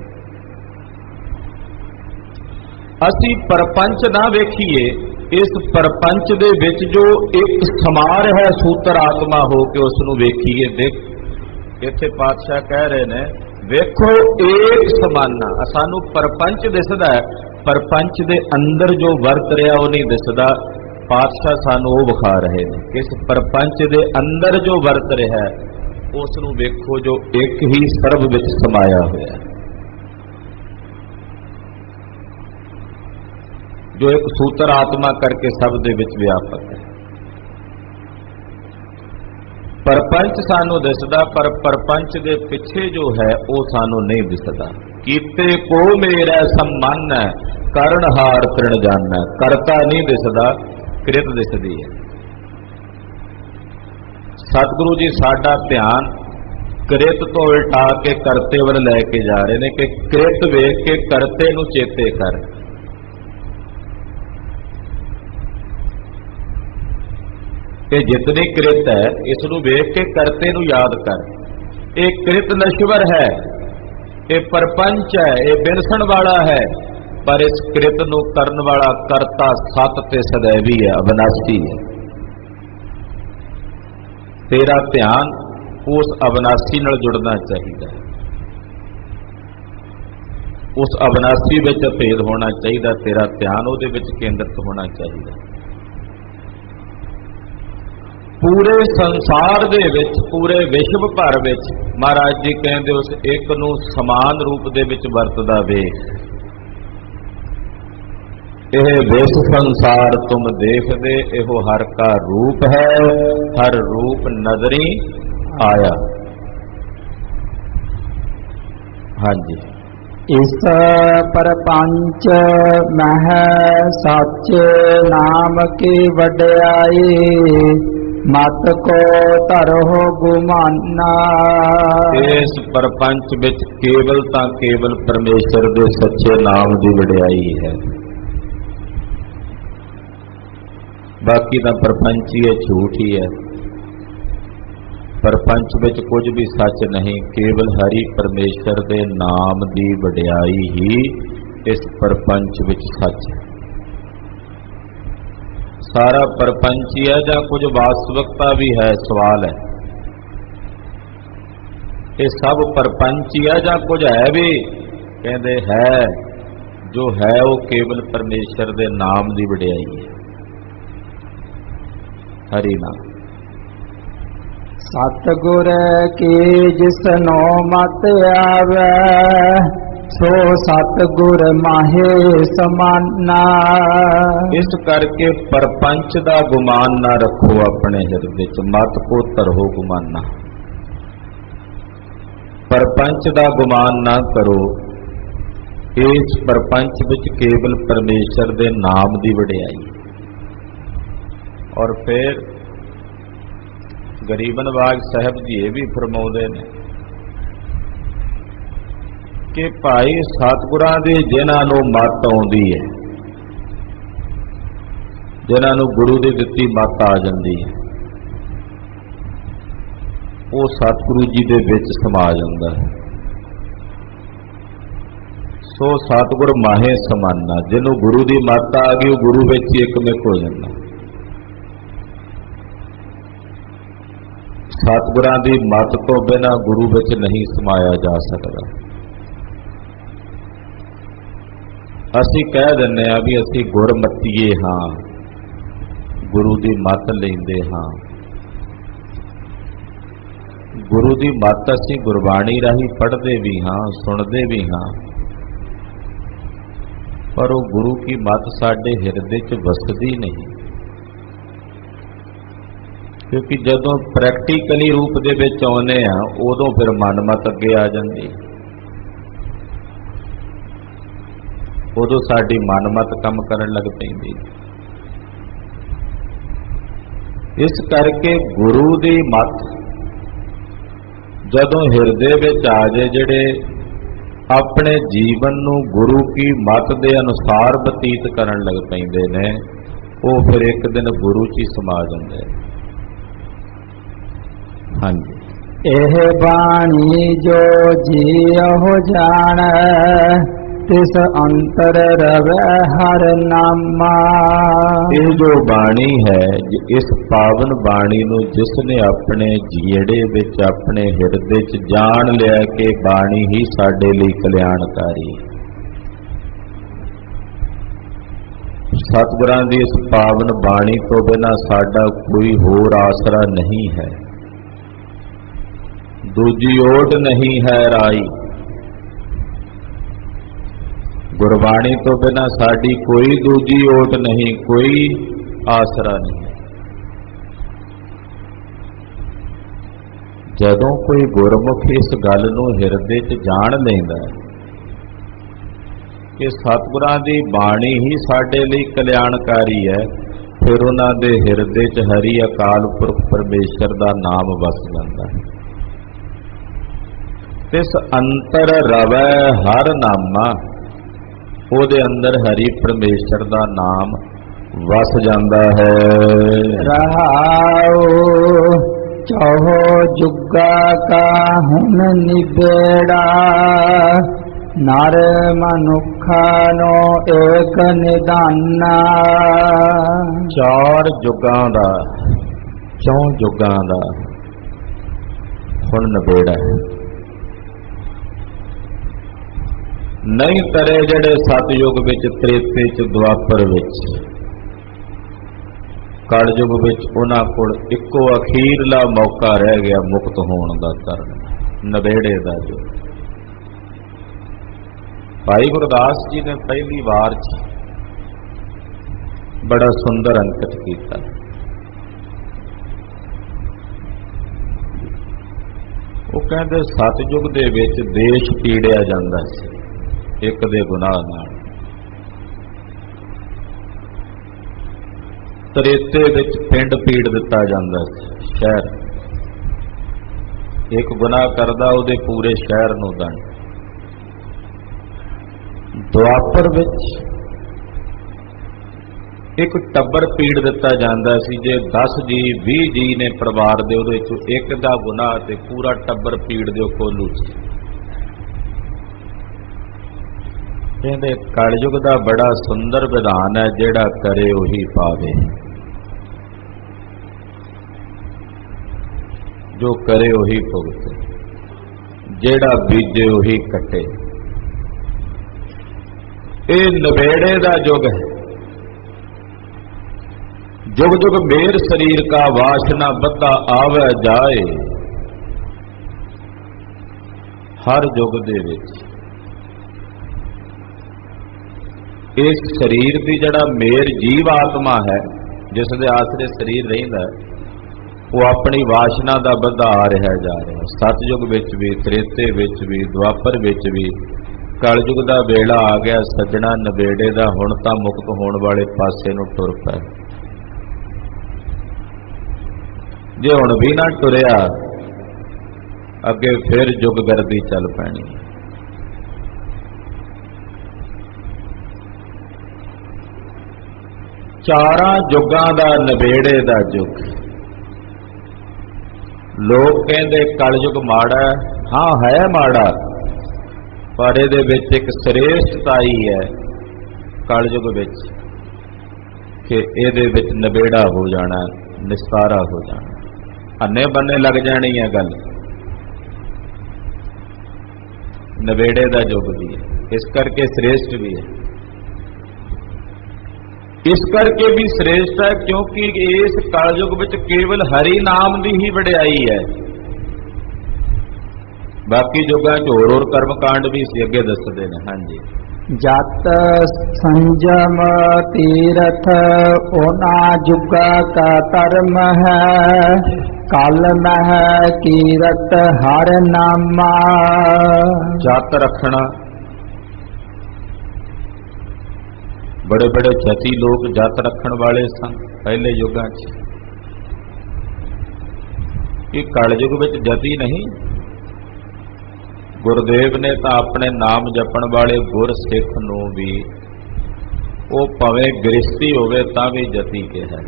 ਅਸੀਂ ਪਰਪੰਚ ਨਾ ਵੇਖੀਏ, ਇਸ ਪਰਪੰਚ ਦੇ ਵਿੱਚ ਜੋ ਇੱਕ ਸਮਾ ਰਿਹਾ ਸੂਤਰ ਆਤਮਾ ਹੋ ਕੇ ਉਸ ਨੂੰ ਵੇਖੀਏ। ਦੇਖ ਇੱਥੇ ਪਾਤਸ਼ਾਹ ਕਹਿ ਰਹੇ ਨੇ ਵੇਖੋ ਏਕ ਸਮਾਨਾ। ਸਾਨੂੰ ਪਰਪੰਚ ਦਿਸਦਾ ਹੈ, ਪਰਪੰਚ ਦੇ ਅੰਦਰ ਜੋ ਵਰਤ ਰਿਹਾ ਉਹ ਨਹੀਂ ਦਿਸਦਾ। ਪਾਤਸ਼ਾਹ ਸਾਨੂੰ ਉਹ ਵਿਖਾ ਰਹੇ ਨੇ ਕਿ ਇਸ ਪਰਪੰਚ ਦੇ ਅੰਦਰ ਜੋ ਵਰਤ ਰਿਹਾ ਉਸ ਨੂੰ ਵੇਖੋ ਜੋ ਇੱਕ ਹੀ ਸਰਬ ਵਿੱਚ ਸਮਾਇਆ ਹੋਇਆ ਹੈ, ਜੋ ਇੱਕ ਸੂਤਰ ਆਤਮਾ ਕਰਕੇ ਸਭ ਦੇ ਵਿੱਚ ਵਿਆਪਕ ਹੈ। ਪਰਪੰਚ ਸਾਨੂੰ ਦਿਸਦਾ, ਪਰ ਪਰਪੰਚ ਦੇ ਪਿੱਛੇ ਜੋ ਹੈ ਉਹ ਸਾਨੂੰ ਨਹੀਂ ਦਿਸਦਾ। ਕੀਤੇ ਕੋ ਮੇਰਾ ਸੰਮਨ ਹੈ, ਕਰਨਹਾਰ ਤ੍ਰਿਣ ਜਾਣੈ। ਕਰਤਾ ਨਹੀਂ ਦਿਸਦਾ, ਕਿਰਤ ਦਿਸਦੀ ਹੈ। ਸਤਿਗੁਰੂ ਜੀ ਸਾਡਾ ਧਿਆਨ ਕਿਰਤ ਤੋਂ ਉਲਟਾ ਕੇ ਕਰਤੇ ਵੱਲ ਲੈ ਕੇ ਜਾ ਰਹੇ ਨੇ ਕਿ ਕਿਰਤ ਵੇਖ ਕੇ ਕਰਤੇ ਨੂੰ ਚੇਤੇ ਕਰ। ਇਹ ਜਿਤਨੀ ਕਿਰਤ ਹੈ ਇਸ ਨੂੰ ਵੇਖ ਕੇ ਕਰਤੇ ਨੂੰ ਯਾਦ ਕਰ। ਇਹ ਕਿਰਤ ਨਸ਼ਵਰ ਹੈ, ਇਹ ਪਰਪੰਚ ਹੈ, ਇਹ ਬਿਨਸਣ ਵਾਲਾ ਹੈ, ਪਰ ਇਸ ਕਿਰਤ ਨੂੰ ਕਰਨ ਵਾਲਾ ਕਰਤਾ ਸਤ ਤੇ ਸदैवी ਹੈ, ਅਬਨਾਸੀ ਹੈ। ਤੇਰਾ ਧਿਆਨ ਉਸ ਅਬਨਾਸੀ ਨਾਲ ਜੁੜਨਾ ਚਾਹੀਦਾ, ਉਸ ਅਬਨਾਸੀ ਵਿੱਚ ਭੇਦ ਹੋਣਾ ਚਾਹੀਦਾ। ਤੇਰਾ ਧਿਆਨ ਉਹਦੇ ਵਿੱਚ ਕੇਂਦਰਿਤ ਹੋਣਾ ਚਾਹੀਦਾ। ਪੂਰੇ ਸੰਸਾਰ ਦੇ ਵਿੱਚ, ਪੂਰੇ ਵਿਸ਼ਵ ਭਰ ਵਿੱਚ ਮਹਾਰਾਜ ਜੀ ਕਹਿੰਦੇ ਉਸ ਇੱਕ ਨੂੰ ਸਮਾਨ ਰੂਪ ਦੇ ਵਿੱਚ ਵਰਤਦਾ ਵੇਖ। ਇਹ ਵਿਸ਼ਵ ਸੰਸਾਰ ਤੁਮ ਦੇਖਦੇ, ਇਹੋ ਹਰ ਕਾ ਰੂਪ ਹੈ, ਹਰ ਰੂਪ ਨਜ਼ਰੀ ਆਇਆ। ਹਾਂਜੀ। ਇਸ ਪਰਪੰਚ ਮਹਿ ਸਾਚੇ ਨਾਮ ਕੀ ਵਡਿਆਈ, ਮਤ ਕੋ ਧਰੋ ਗੁਮਾਨਾ। ਇਸ ਪਰਪੰਚ ਵਿੱਚ ਕੇਵਲ ਤਾਂ ਕੇਵਲ ਪਰਮੇਸ਼ਰ ਦੇ ਸੱਚੇ ਨਾਮ ਦੀ ਵਡਿਆਈ ਹੈ। ਬਾਕੀ ਤਾਂ ਪਰਪੰਚ ਹੀ ਹੈ, ਝੂਠ ਹੀ ਹੈ। ਪਰਪੰਚ ਵਿੱਚ ਕੁਝ ਵੀ ਸੱਚ ਨਹੀਂ, ਕੇਵਲ ਹਰੀ ਪਰਮੇਸ਼ਰ ਦੇ ਨਾਮ ਦੀ ਵਡਿਆਈ ਹੀ ਇਸ ਪਰਪੰਚ ਵਿੱਚ ਸੱਚ ਹੈ। ਸਾਰਾ ਪਰਪੰਚ ਹੀ ਹੈ ਜਾਂ ਕੁਝ ਵਾਸਤਵਿਕਤਾ ਵੀ ਹੈ, ਸਵਾਲ ਹੈ। ਇਹ ਸਭ ਪਰਪੰਚ ਹੀ ਹੈ ਜਾਂ ਕੁਝ ਹੈ ਵੀ? ਕਹਿੰਦੇ ਹੈ, ਜੋ ਹੈ ਉਹ ਕੇਵਲ ਪਰਮੇਸ਼ਰ ਦੇ ਨਾਮ ਦੀ ਵਡਿਆਈ ਹੈ, ਹਰੀ ਨਾਮ। ਸਤਿਗੁਰ ਕੀ ਜਿਸਨੋ ਮਤ ਆਵੈ, ਸੋ ਸਤਿਗੁਰ ਮਾਹੇ ਸਮਾਨਾ। ਇਸ ਕਰਕੇ ਪਰਪੰਚ ਦਾ ਗੁਮਾਨ ਨਾ ਰੱਖੋ ਆਪਣੇ ਹਿਰਦੇ ਵਿੱਚ, ਮਤ ਕੋ ਧਰੋ ਗੁਮਾਨਾ। ਪਰਪੰਚ ਦਾ ਗੁਮਾਨ ਨਾ ਕਰੋ। ਇਸ ਪਰਪੰਚ ਵਿੱਚ ਕੇਵਲ ਪਰਮੇਸ਼ਰ ਦੇ ਨਾਮ ਦੀ ਵਡਿਆਈ। ਔਰ ਫਿਰ ਗਰੀਬ ਨਵਾਜ ਸਾਹਿਬ ਜੀ ਇਹ ਵੀ ਫਰਮਾਉਂਦੇ ਨੇ ਕਿ ਭਾਈ ਸਤਿਗੁਰਾਂ ਦੀ ਜਿਨ੍ਹਾਂ ਨੂੰ ਮੱਤ ਆਉਂਦੀ ਹੈ, ਜਿਨ੍ਹਾਂ ਨੂੰ ਗੁਰੂ ਦੀ ਦਿੱਤੀ ਮੱਤ ਆ ਜਾਂਦੀ ਹੈ, ਉਹ ਸਤਿਗੁਰੂ ਜੀ ਦੇ ਵਿੱਚ ਸਮਾ ਜਾਂਦਾ ਹੈ। ਸੋ ਸਤਿਗੁਰ ਮਾਹੇ ਸਮਾਨਾ। ਜਿਹਨੂੰ ਗੁਰੂ ਦੀ ਮੱਤ ਆ ਗਈ ਉਹ ਗੁਰੂ ਵਿੱਚ ਹੀ ਇੱਕਮਿਕ ਹੋ ਜਾਂਦਾ। ਸਤਿਗੁਰਾਂ ਦੀ ਮੱਤ ਤੋਂ ਬਿਨਾਂ ਗੁਰੂ ਵਿੱਚ ਨਹੀਂ ਸਮਾਇਆ ਜਾ ਸਕਦਾ। ਅਸੀਂ ਕਹਿ ਦਿੰਦੇ ਹਾਂ ਵੀ ਅਸੀਂ ਗੁਰਮਤੀਏ ਹਾਂ, ਗੁਰੂ ਦੀ ਮੱਤ ਲੈਂਦੇ ਹਾਂ। ਗੁਰੂ ਦੀ ਮੱਤ ਅਸੀਂ ਗੁਰਬਾਣੀ ਰਾਹੀਂ ਪੜ੍ਹਦੇ ਵੀ ਹਾਂ, ਸੁਣਦੇ ਵੀ ਹਾਂ, ਪਰ ਉਹ ਗੁਰੂ ਕੀ ਮੱਤ ਸਾਡੇ ਹਿਰਦੇ 'ਚ ਵਸਦੀ ਨਹੀਂ। ਕਿਉਂਕਿ ਜਦੋਂ ਪ੍ਰੈਕਟੀਕਲੀ ਰੂਪ ਦੇ ਵਿੱਚ ਆਉਂਦੇ ਆ ਉਦੋਂ ਫਿਰ ਮਨਮਤ ਅੱਗੇ ਆ ਜਾਂਦੀ, ਉਦੋਂ ਸਾਡੀ ਮਨਮਤ ਕੰਮ ਕਰਨ ਲੱਗ ਪੈਂਦੀ। ਇਸ ਕਰਕੇ ਗੁਰੂ ਦੀ ਮੱਤ ਜਦੋਂ ਹਿਰਦੇ ਵਿੱਚ ਆ ਜਾਏ, ਜਿਹੜੇ ਆਪਣੇ ਜੀਵਨ ਨੂੰ ਗੁਰੂ ਕੀ ਮੱਤ ਦੇ ਅਨੁਸਾਰ ਬਤੀਤ ਕਰਨ ਲੱਗ ਪੈਂਦੇ ਨੇ, ਉਹ ਫਿਰ ਇੱਕ ਦਿਨ ਗੁਰੂ 'ਚ ਹੀ ਸਮਾ ਜਾਂਦੇ। ਹਾਂਜੀ। ਇਹ ਬਾਣੀ ਜੋ ਜੀਉ ਜਾਣੈ, ਤਿਸ ਅੰਤਰ ਰਵੈ ਹਰ ਨਾਮਾ। ਇਹ ਜੋ ਬਾਣੀ ਹੈ, ਇਸ ਪਾਵਨ ਬਾਣੀ ਨੂੰ ਜਿਸ ਨੇ ਆਪਣੇ ਜੀੜੇ ਵਿੱਚ, ਆਪਣੇ ਹਿਰਦੇ 'ਚ ਜਾਣ ਲਿਆ ਕਿ ਬਾਣੀ ਹੀ ਸਾਡੇ ਲਈ ਕਲਿਆਣਕਾਰੀ। ਸਤਿਗੁਰਾਂ ਦੀ ਇਸ ਪਾਵਨ ਬਾਣੀ ਤੋਂ ਬਿਨਾਂ ਸਾਡਾ ਕੋਈ ਹੋਰ ਆਸਰਾ ਨਹੀਂ ਹੈ, ਦੂਜੀ ਓਟ ਨਹੀਂ ਹੈ ਰਾਈ। ਗੁਰਬਾਣੀ ਤੋਂ ਬਿਨਾਂ ਸਾਡੀ ਕੋਈ ਦੂਜੀ ਓਟ ਨਹੀਂ, ਕੋਈ ਆਸਰਾ ਨਹੀਂ। ਜਦੋਂ ਕੋਈ ਗੁਰਮੁਖ ਇਸ ਗੱਲ ਨੂੰ ਹਿਰਦੇ 'ਚ ਜਾਣ ਲੈਂਦਾ ਕਿ ਸਤਿਗੁਰਾਂ ਦੀ ਬਾਣੀ ਹੀ ਸਾਡੇ ਲਈ ਕਲਿਆਣਕਾਰੀ ਹੈ, ਫਿਰ ਉਹਨਾਂ ਦੇ ਹਿਰਦੇ 'ਚ ਹਰੀ ਅਕਾਲ ਪੁਰਖ ਪਰਮੇਸ਼ਰ ਦਾ ਨਾਮ ਵਸ ਜਾਂਦਾ ਹੈ। ਤਿਸ ਅੰਤਰ ਰਵੈ ਹਰ ਨਾਮਾ, ਉਹਦੇ ਅੰਦਰ ਹਰੀ ਪਰਮੇਸ਼ਰ ਦਾ ਨਾਮ ਵਸ ਜਾਂਦਾ ਹੈ। ਰਹਾਉ ਚਹੋ ਜੁਗਾ ਕਾ ਹੁਣ ਨਿਬੇੜਾ, ਨਰ ਮਨੁੱਖਾ ਨੋ ਏਕ ਨਿਦਾਨਾ। ਚਾਰ ਜੁਗਾਂ ਦਾ, ਚੌਂ ਜੁਗਾਂ ਦਾ ਹੁਣ ਨਿਬੇੜਾ ਹੈ। ਨਹੀਂ ਤਰੇ ਜਿਹੜੇ ਸਤਯੁਗ ਵਿੱਚ, ਤ੍ਰੇਤੇ 'ਚ, ਦੁਆਪਰ ਵਿੱਚ, ਕਲਯੁਗ ਵਿੱਚ ਉਹਨਾਂ ਕੋਲ ਇੱਕੋ ਅਖੀਰਲਾ ਮੌਕਾ ਰਹਿ ਗਿਆ ਮੁਕਤ ਹੋਣ ਦਾ, ਕਰਨ ਨਿਬੇੜੇ ਦਾ। ਜੋ ਭਾਈ ਗੁਰਦਾਸ ਜੀ ਨੇ ਪਹਿਲੀ ਵਾਰ 'ਚ ਬੜਾ ਸੁੰਦਰ ਅੰਕਿਤ ਕੀਤਾ। ਉਹ ਕਹਿੰਦੇ ਸਤਯੁਗ ਦੇ ਵਿੱਚ ਦੇਸ਼ ਪੀੜਿਆ ਜਾਂਦਾ ਸੀ ਇੱਕ ਦੇ ਗੁਨਾਹ ਨਾਲ, ਤ੍ਰੇਤੇ ਵਿੱਚ ਪਿੰਡ ਪੀੜ ਦਿੱਤਾ ਜਾਂਦਾ ਸੀ, ਸ਼ਹਿਰ। ਇੱਕ ਗੁਨਾਹ ਕਰਦਾ ਉਹਦੇ ਪੂਰੇ ਸ਼ਹਿਰ ਨੂੰ ਦੰਡ। ਦੁਆਪਰ ਵਿੱਚ ਇੱਕ ਟੱਬਰ ਪੀੜ ਦਿੱਤਾ ਜਾਂਦਾ ਸੀ। ਜੇ 10 ਜੀ 20 ਜੀ ਨੇ ਪਰਿਵਾਰ ਦੇ, ਉਹਦੇ ਵਿੱਚੋਂ ਇੱਕ ਦਾ ਗੁਨਾਹ ਤੇ ਪੂਰਾ ਟੱਬਰ ਪੀੜ ਦਿਓ ਕੋਲੂ ਸੀ। ਕਹਿੰਦੇ ਕਲਯੁਗ ਦਾ ਬੜਾ ਸੁੰਦਰ ਵਿਧਾਨ ਹੈ, ਜਿਹੜਾ ਕਰੇ ਉਹੀ ਪਾਵੇ, ਜੋ ਕਰੇ ਉਹੀ ਭੁਗਤੇ, ਜਿਹੜਾ ਬੀਜੇ ਉਹੀ ਕੱਟੇ। ਇਹ ਨਿਬੇੜੇ ਦਾ ਯੁੱਗ ਹੈ। जुग जुग मेर शरीर का वासना बद्दा आवे जाए। हर युग दे विच इस शरीर की जड़ा मेर जीव आत्मा है, जिस दे आसरे शरीर रहिंदा वो अपनी वासना का बद्दा आ रहा जा रहा। सतयुग विच भी, त्रेते विच भी, द्वापर विच भी, कलयुग का वेला आ गया सज्जणा नवेड़े का। हुण तां मुक्त होने वाले पासे नूं टुर पै। जे हुण भी ना टुरिया अगे फिर जुग गर्दी चल पैनी। चारां जुगां दा नवेड़े दा युग। लोग कहंदे कलयुग माड़ा है। हाँ है माड़ा, पर इहदे विच एक श्रेष्ठताई है कलयुग विच कि इहदे विच नवेड़ा हो जाना, निस्तारा हो जाना, अन्ने बन्ने लग जानी है गल। नवेड़े का युग भी है, इस करके श्रेष्ठ भी है। इस करके भी श्रेष्ठ है क्योंकि इस कलयुग में केवल हरि नाम की ही वडियाई है। बाकी युगों च होर कर्म कांड भी सी अगे दसदे ने। हाँ जी। जत संजम तीरथ ओना जुगा का धर्म है, कल मह कीरत हर नामा। जत रखना, बड़े बड़े जती लोग जत रखण वाले सन पहले युगां च। कि कलयुग विच जती नहीं। गुरुदेव ने तो अपने नाम जपण वाले गुर सिख नूं भी वो भावें गृहस्थी होवे तां भी जती कहा।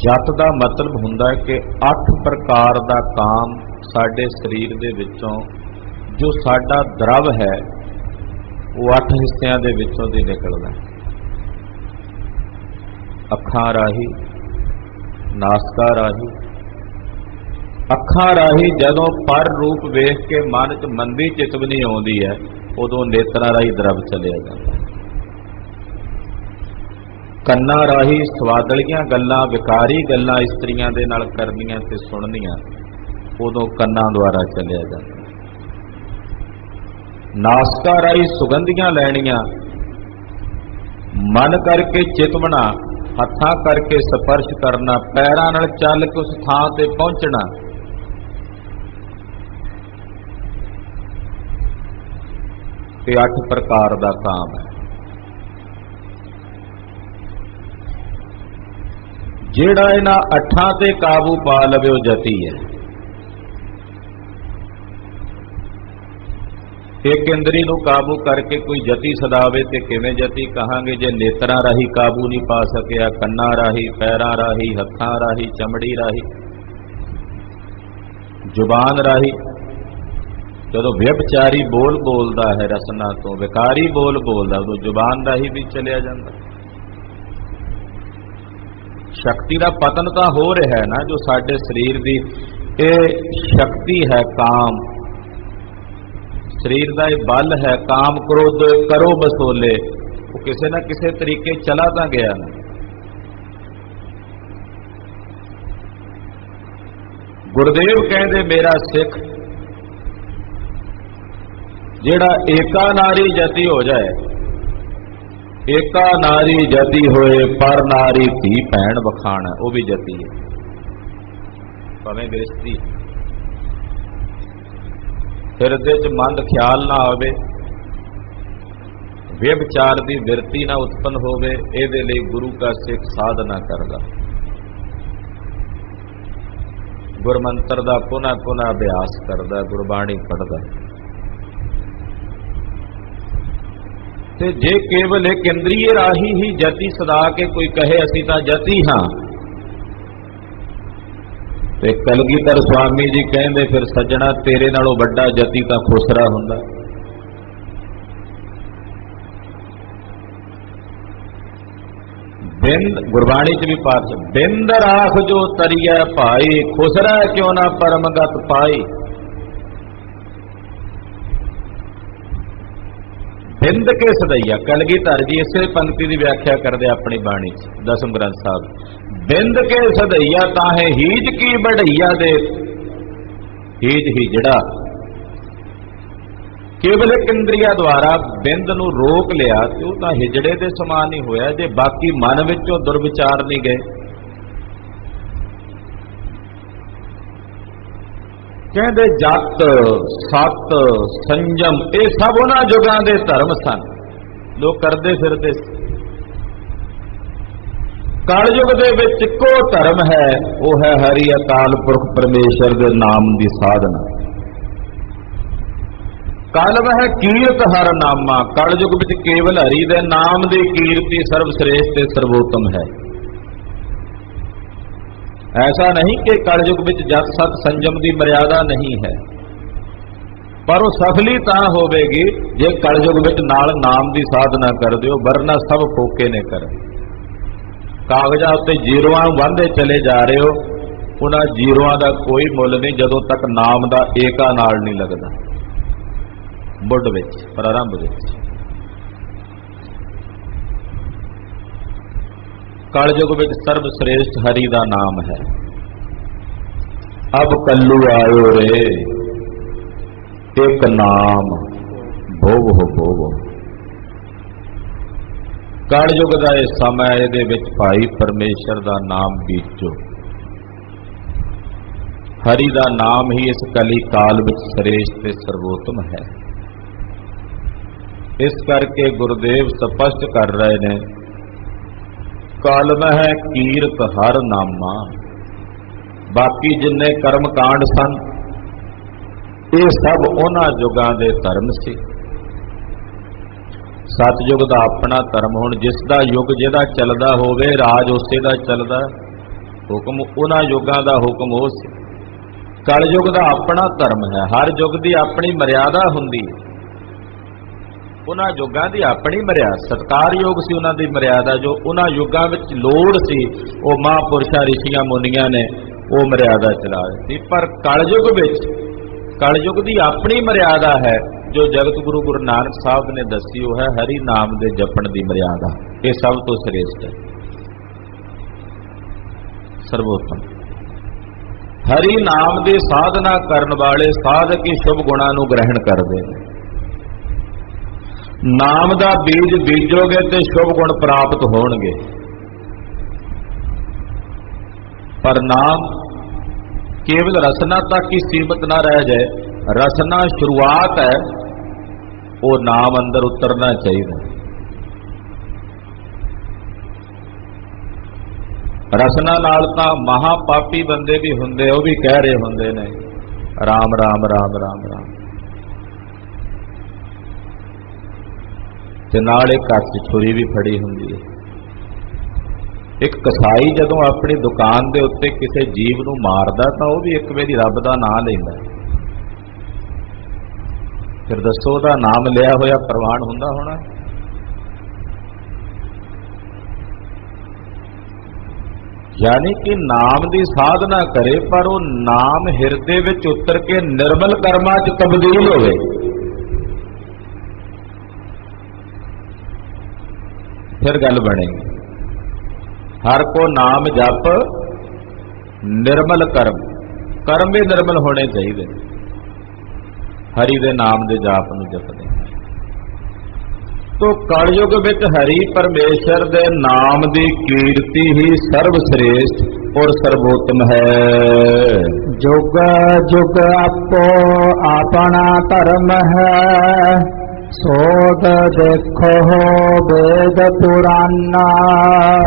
जत का मतलब हुंदा है कि 8 प्रकार का काम साडे शरीर दे विचों जो साडा द्रव है वो 8 हिस्सिਆਂ ਦੇ ਵਿੱਚੋਂ ਦੀ ਨਿਕਲਦਾ ਹੈ। ਅੱਖਾਂ ਰਾਹੀਂ, ਨਾਸਕਾ ਰਾਹੀਂ। ਅੱਖਾਂ ਰਾਹੀਂ ਜਦੋਂ ਪਰ ਰੂਪ ਵੇਖ ਕੇ ਮਨ 'ਚ ਮੰਦੀ ਚਿਤਵਨੀ ਆਉਂਦੀ ਹੈ ਉਦੋਂ ਨੇਤਰਾਂ ਰਾਹੀਂ ਦਰਵ ਚਲਿਆ ਜਾਂਦਾ ਹੈ। ਕੰਨਾਂ ਰਾਹੀਂ ਸਵਾਦਲੀਆਂ ਗੱਲਾਂ, ਵਿਕਾਰੀ ਗੱਲਾਂ ਇਸਤਰੀਆਂ ਦੇ ਨਾਲ ਕਰਨੀਆਂ ਤੇ ਸੁਣਨੀਆਂ, ਉਦੋਂ ਕੰਨਾਂ ਦੁਆਰਾ ਚਲਿਆ ਜਾਂਦਾ। ਨਾਸਕਾ ਰਾਹੀਂ ਸੁਗੰਧੀਆਂ ਲੈਣੀਆਂ, ਮਨ ਕਰਕੇ ਚਿਤਵਣਾ, ਹੱਥਾਂ ਕਰਕੇ ਸਪਰਸ਼ ਕਰਨਾ, ਪੈਰਾਂ ਨਾਲ ਚੱਲ ਕੇ ਉਸ ਥਾਂ ਤੇ ਪਹੁੰਚਣਾ, ਇਹ 8 ਪ੍ਰਕਾਰ ਦਾ ਕਾਮ ਹੈ। ਜਿਹੜਾ ਇਹਨਾਂ 8 ਤੇ ਕਾਬੂ ਪਾ ਲਵੇ ਉਹ ਜਤੀ ਹੈ। ਇੱਕ ਇੰਦਰੀ ਨੂੰ ਕਾਬੂ ਕਰਕੇ ਕੋਈ ਜਤੀ ਸਦਾਵੇ ਤੇ ਕਿਵੇਂ ਜਤੀ ਕਹਾਂਗੇ ਜੇ ਨੇਤਰਾਂ ਰਾਹੀਂ ਕਾਬੂ ਨਹੀਂ ਪਾ ਸਕਿਆ, ਕੰਨਾਂ ਰਾਹੀਂ, ਪੈਰਾਂ ਰਾਹੀਂ, ਹੱਥਾਂ ਰਾਹੀਂ, ਚਮੜੀ ਰਾਹੀਂ, ਜ਼ੁਬਾਨ ਰਾਹੀਂ। ਜਦੋਂ ਵਿਅਭਚਾਰੀ ਬੋਲ ਬੋਲਦਾ ਹੈ ਰਸਨਾ ਤੋਂ, ਵਿਕਾਰੀ ਬੋਲ ਬੋਲਦਾ, ਉਦੋਂ ਜ਼ੁਬਾਨ ਰਾਹੀਂ ਵੀ ਚਲਿਆ ਜਾਂਦਾ। ਸ਼ਕਤੀ ਦਾ ਪਤਨ ਤਾਂ ਹੋ ਰਿਹਾ ਹੈ ਨਾ, ਜੋ ਸਾਡੇ ਸਰੀਰ ਦੀ ਇਹ ਸ਼ਕਤੀ ਹੈ, ਕਾਮ ਸਰੀਰ ਦਾ ਇਹ ਬਲ ਹੈ, ਕਾਮ ਕ੍ਰੋਧ ਕਰੋ ਬਸੋਲੇ, ਉਹ ਕਿਸੇ ਨਾ ਕਿਸੇ ਤਰੀਕੇ ਚਲਾ ਤਾਂ ਗਿਆ ਨਾ। ਗੁਰਦੇਵ ਕਹਿੰਦੇ ਮੇਰਾ ਸਿੱਖ ਜਿਹੜਾ ਏਕਾ ਨਾਰੀ ਜਤੀ ਹੋ ਜਾਏ, ਏਕਾ ਨਾਰੀ ਜਤੀ ਹੋਏ ਪਰ ਨਾਰੀ ਧੀ ਭੈਣ ਵਖਾਣਾ, ਉਹ ਵੀ ਜਤੀ ਹੈ, ਭਾਵੇਂ ਗ੍ਰਸਤੀ। ਹਿਰਦੇ 'ਚ ਮੰਦ ਖਿਆਲ ਨਾ ਆਵੇ, ਵਿਵਚਾਰ ਦੀ ਵਿਰਤੀ ਨਾ ਉਤਪਨ ਹੋਵੇ, ਇਹਦੇ ਲਈ ਗੁਰੂ ਦਾ ਸਿੱਖ ਸਾਧਨਾ ਕਰਦਾ, ਗੁਰਮੰਤਰ ਦਾ ਪੁਨः ਪੁਨः ਅਭਿਆਸ ਕਰਦਾ, ਗੁਰਬਾਣੀ ਪੜ੍ਹਦਾ। ਤੇ ਜੇ ਕੇਵਲ ਇੱਕ ਇੰਦਰੀਏ ਰਾਹੀਂ ਹੀ ਜਤੀ ਸਦਾ ਕੇ ਕੋਈ ਕਹੇ ਅਸੀਂ ਤਾਂ ਜਤੀ ਹਾਂ, ਤੇ ਕਲਗੀਧਰ ਸਵਾਮੀ ਜੀ ਕਹਿੰਦੇ ਫਿਰ ਸੱਜਣਾ ਤੇਰੇ ਨਾਲੋਂ ਵੱਡਾ ਜਤੀ ਤਾਂ ਖੁਸਰਾ ਹੁੰਦਾ। ਬਿੰਦ ਗੁਰਬਾਣੀ 'ਚ ਵੀ ਪਾਠ, ਬਿੰਦ ਰਾਖ ਜੋ ਤਰੀਐ ਭਾਈ, ਖੁਸਰਾ ਕਿਉਂ ਨਾ ਪਰਮਗਤ ਪਾਈ। ਬਿੰਦ ਕੇ ਸਦਈਆ, ਕਲਗੀਧਰ ਜੀ ਇਸੇ ਪੰਕਤੀ ਦੀ ਵਿਆਖਿਆ ਕਰਦੇ ਆਪਣੀ ਬਾਣੀ 'ਚ, ਦਸਮ ਗ੍ਰੰਥ ਸਾਹਿਬ। ਬਿੰਦ ਕੇ ਸਦਈਆ ਤਾਹੇ ਹੀਜ ਕੀ ਬੜਈਆ ਦੇ, ਹੀਜ ਹੀ ਜਿਹੜਾ ਕੇਵਲ ਇੱਕ ਇੰਦਰੀਆ ਦੁਆਰਾ ਬਿੰਦ ਨੂੰ ਰੋਕ ਲਿਆ ਤੇ ਉਹ ਤਾਂ ਹਿਜੜੇ ਦੇ ਸਮਾਨ ਹੀ ਹੋਇਆ, ਜੇ ਬਾਕੀ ਮਨ ਵਿੱਚੋਂ ਦੁਰਵਿਚਾਰ ਨਹੀਂ ਗਏ। ਕਹਿੰਦੇ ਜਤ, ਸਤ, ਸੰਜਮ ਇਹ ਸਭ ਉਹਨਾਂ ਯੁਗਾਂ ਦੇ ਧਰਮ ਸਨ, ਲੋਕ ਕਰਦੇ ਫਿਰਦੇ। ਕਲਯੁਗ ਦੇ ਵਿੱਚ ਇੱਕੋ ਧਰਮ ਹੈ, ਉਹ ਹੈ ਹਰੀ ਅਕਾਲ ਪੁਰਖ ਪਰਮੇਸ਼ਰ ਦੇ ਨਾਮ ਦੀ ਸਾਧਨਾ। ਕਲਮ ਹੈ ਕੀਰਤ ਹਰ ਨਾਮਾ, ਕਲਯੁਗ ਵਿੱਚ ਕੇਵਲ ਹਰੀ ਦੇ ਨਾਮ ਦੀ ਕੀਰਤੀ ਸਰਵ ਸ੍ਰੇਸ਼ਟ ਤੇ ਸਰਵੋਤਮ ਹੈ। ਐਸਾ ਨਹੀਂ ਕਿ ਕਲਯੁਗ ਵਿੱਚ ਜਤ ਸਤ ਸੰਜਮ ਦੀ ਮਰਿਆਦਾ ਨਹੀਂ ਹੈ, ਪਰ ਉਹ ਸਫਲੀ ਤਾਂ ਹੋਵੇਗੀ ਜੇ ਕਲਯੁਗ ਵਿੱਚ ਨਾਲ ਨਾਮ ਦੀ ਸਾਧਨਾ ਕਰਦੇ ਹੋ, ਵਰਨਾ ਸਭ ਫੋਕੇ ਨੇ ਕਰ। ਕਾਗਜ਼ਾਂ ਉੱਤੇ ਜ਼ੀਰੋਆਂ ਵਾਂਦੇ ਚਲੇ ਜਾ ਰਹੇ ਹੋ, ਉਹਨਾਂ ਜ਼ੀਰੋਆਂ ਦਾ ਕੋਈ ਮੁੱਲ ਨਹੀਂ ਜਦੋਂ ਤੱਕ ਨਾਮ ਦਾ ਏਕਾ ਨਾਲ ਨਹੀਂ ਲੱਗਦਾ ਮੁੱਢ ਵਿੱਚ, ਪ੍ਰਾਰੰਭ ਵਿੱਚ। ਕਲਯੁਗ ਵਿੱਚ ਸਰਬ ਸ੍ਰੇਸ਼ਟ ਹਰੀ ਦਾ ਨਾਮ ਹੈ। ਅਬ ਕੱਲੂ ਆਇਓ ਰੇ ਇੱਕ ਨਾਮ ਭੋਵ ਭੋਵ। ਕਲਯੁਗ ਦਾ ਇਹ ਸਮਾਂ, ਇਹਦੇ ਵਿੱਚ ਭਾਈ ਪਰਮੇਸ਼ਰ ਦਾ ਨਾਮ ਬੀਜੋ। ਹਰੀ ਦਾ ਨਾਮ ਹੀ ਇਸ ਕਲੀ ਕਾਲ ਵਿੱਚ ਸ੍ਰੇਸ਼ਟ ਤੇ ਸਰਵੋਤਮ ਹੈ। ਇਸ ਕਰਕੇ ਗੁਰਦੇਵ ਸਪਸ਼ਟ ਕਰ ਰਹੇ ਨੇ, ਕਲਮ ਹੈ ਕੀਰਤ ਹਰ ਨਾਮਾ। ਬਾਕੀ ਜਿੰਨੇ ਕਰਮ ਕਾਂਡ ਸਨ ਇਹ ਸਭ ਉਹਨਾਂ ਯੁਗਾਂ ਦੇ ਧਰਮ ਸੀ। ਸਤਯੁਗ ਦਾ ਆਪਣਾ ਧਰਮ, ਹੁਣ ਜਿਸ ਦਾ ਯੁਗ ਜਿਹਦਾ ਚੱਲਦਾ ਹੋਵੇ ਰਾਜ ਉਸੇ ਦਾ ਚੱਲਦਾ, ਹੁਕਮ ਉਹਨਾਂ ਯੁਗਾਂ ਦਾ ਹੁਕਮ ਉਹ ਸੀ। कलयुग का अपना धर्म है, हर युग की अपनी मर्यादा हुंदी। उन्हां युगां की अपनी मर्यादा, सत्कारयोग सी उन्हां दी मर्यादा, जो उन्हां युगां विच लोड़ सी वो महापुरुषां ऋषियां मुनियां ने वो मर्यादा चला दी। पर कलयुग विच कलयुग की अपनी मर्यादा है, जो जगत गुरु गुरु नानक साहब ने दसी, वो है हरि नाम दे जपण की मर्यादा। ये सब तो श्रेष्ठ है, सर्वोत्तम। हरि नाम दे साधना करन वाले साधक ही शुभ गुणां नूं ग्रहण करदे ने। नाम दा बीज बीजोगे ते शुभ गुण प्राप्त होणगे। पर नाम केवल रसना तक ही सीमित ना रह जाए, रसना शुरुआत है, वो नाम अंदर उतरना चाहिए। रसना नाल तां महापापी बंदे भी हुंदे, वो भी कह रहे हुंदे ने राम राम राम राम राम, ते नाल एक हत्थ च छुरी भी फड़ी हुंदी है। एक कसाई जदों अपनी दुकान दे उत्ते किसी जीव नूं मारदा तां वो भी एक वारी रब दा नाम लैंदा। फिर दसो उहदा नाम लिया होया प्रवान हुंदा होना? यानी कि नाम की साधना करे, पर वो नाम हिरदे विच उतर के निर्मल कर्मां च तब्दील होवे। फिर गल बनेगी। हर को नाम जप निर्मल कर्म, कर्म भी निर्मल होने चाहिए। हरि दे नाम दे जाप नूं जपदे तो कलयुग विच हरि परमेश्वर दे नाम दी कीर्ति ही सर्वश्रेष्ठ और सर्वोत्तम है। जुग जुग आपो अपना धर्म है, सोध देखो वेद पुराना।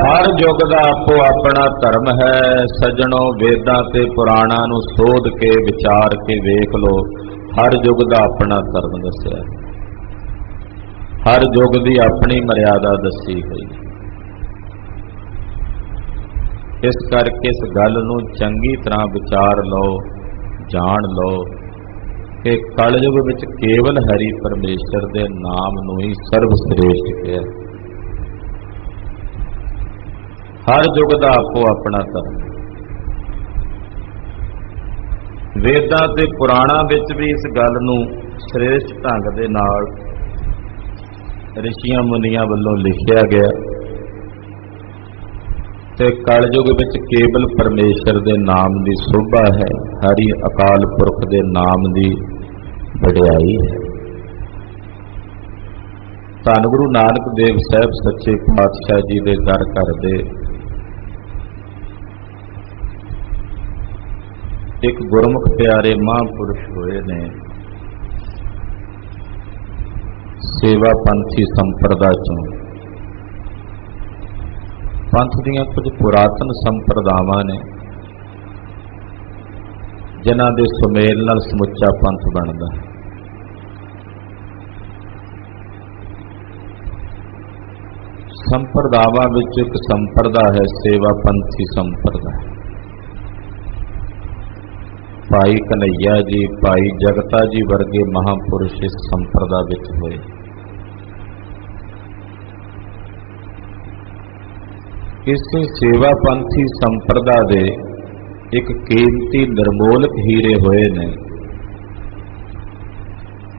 हर युग दा आपो अपना धर्म है, सजणों वेदां ते पुराणां नूं सोध के विचार के वेख लो। हर युग दा अपना धर्म दस्सिया, हर युग की अपनी मर्यादा दसी हुई। इस करके इस गल नूं चंगी तरह विचार लो, जान लो कि कलयुग विच केवल हरि परमेश्वर दे नाम नूं ही सर्वश्रेष्ठ है। हर युग का आपो अपना धर्म। वेदां ते पुराणां विच भी इस गल नूं श्रेष्ठ ढंग दे नाल ऋषियां मुनियां वल्लों लिखिया गया। ते कलयुग विच केवल परमेश्वर दे नाम की शोभा है, हरि अकाल पुरख दे नाम की वडियाई है। धन गुरु नानक देव साहब सच्चे पातशाह जी दे दर घर दे एक गुरमुख प्यारे महापुरुष होए ने, सेवा पंथी संप्रदा चों। पंथ दीयां कुछ पुरातन संप्रदावां ने जिन्हां दे सुमेल नाल समुच्चा पंथ बनदा है। संप्रदावां विच एक संप्रदा है सेवा पंथी संप्रदा। भाई कन्हैया जी, भाई जगता जी वर्गे महापुरुष इस संप्रदा विच होए। इस सेवा पंथी संप्रदा दे एक कीमती निर्मोलक हीरे होए ने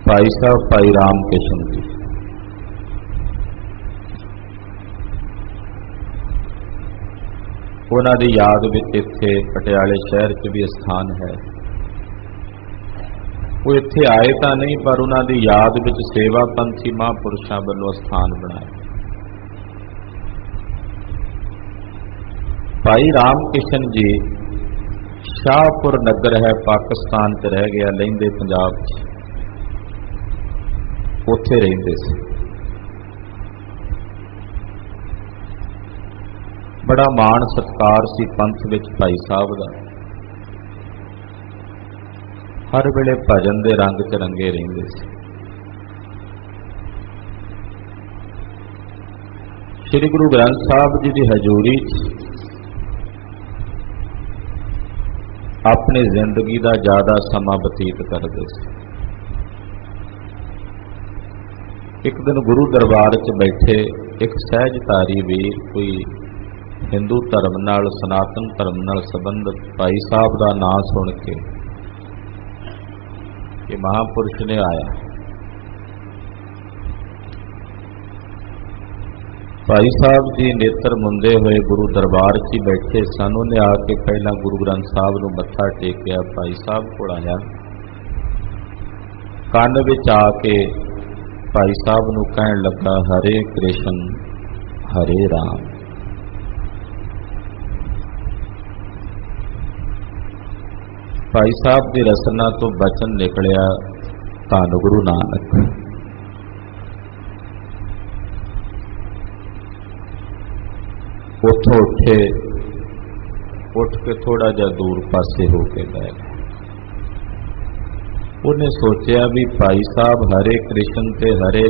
भाई साहब भाई राम किशन जी। उन्हां दी याद विच इत्थे पटियाले शहर च भी स्थान है। वो इत्थे आए तां नहीं, पर उन्हां दी याद विच सेवा पंथी महापुरुषां वल्लों स्थान बनाया। भाई राम किशन जी शाहपुर नगर है, पाकिस्तान च रह गया, लहिंदे पंजाब च, उत्थे रहिंदे सी। बड़ा मान सत्कार सी पंथ विच भाई साहब दा। हर वेले भजन दे रंग च रंगे रहिंदे सी। श्री गुरु ग्रंथ साहब जी की हजूरी ਆਪਣੀ ਜ਼ਿੰਦਗੀ ਦਾ ਜ਼ਿਆਦਾ ਸਮਾਂ ਬਤੀਤ ਕਰਦੇ ਸੀ। ਇੱਕ ਦਿਨ ਗੁਰੂ ਦਰਬਾਰ 'ਚ ਬੈਠੇ ਇੱਕ ਸਹਿਜਧਾਰੀ ਵੀਰ, ਕੋਈ ਹਿੰਦੂ ਧਰਮ ਨਾਲ, ਸਨਾਤਨ ਧਰਮ ਨਾਲ ਸੰਬੰਧਿਤ ਭਾਈ ਸਾਹਿਬ ਦਾ ਨਾਂ ਸੁਣ ਕੇ ਕਿ ਮਹਾਂਪੁਰਸ਼ ਨੇ ਆਇਆ। ਭਾਈ ਸਾਹਿਬ ਜੀ ਨੇਤਰ ਮੁੰਦੇ ਹੋਏ ਗੁਰੂ ਦਰਬਾਰ 'ਚ ਹੀ ਬੈਠੇ ਸਨ। ਉਹਨੇ ਆ ਕੇ ਪਹਿਲਾਂ ਗੁਰੂ ਗ੍ਰੰਥ ਸਾਹਿਬ ਨੂੰ ਮੱਥਾ ਟੇਕਿਆ, ਭਾਈ ਸਾਹਿਬ ਕੋਲ ਆਇਆ, ਕੰਨ ਵਿੱਚ ਆ ਕੇ ਭਾਈ ਸਾਹਿਬ ਨੂੰ ਕਹਿਣ ਲੱਗਾ, ਹਰੇ ਕ੍ਰਿਸ਼ਨ ਹਰੇ ਰਾਮ। ਭਾਈ ਸਾਹਿਬ ਦੀ ਰਸਨਾ ਤੋਂ ਬਚਨ ਨਿਕਲਿਆ, ਧੰਨ ਗੁਰੂ ਨਾਨਕ। ਉੱਥੋਂ ਉੱਠ ਕੇ ਥੋੜਾ ਜਿਹਾ ਦੂਰ ਪਾਸੇ ਹੋ ਕੇ ਬਹਿ ਗਏ। ਉਹਨੇ ਸੋਚਿਆ ਵੀ ਭਾਈ ਸਾਹਿਬ ਹਰੇ ਕ੍ਰਿਸ਼ਨ ਤੇ ਹਰੇ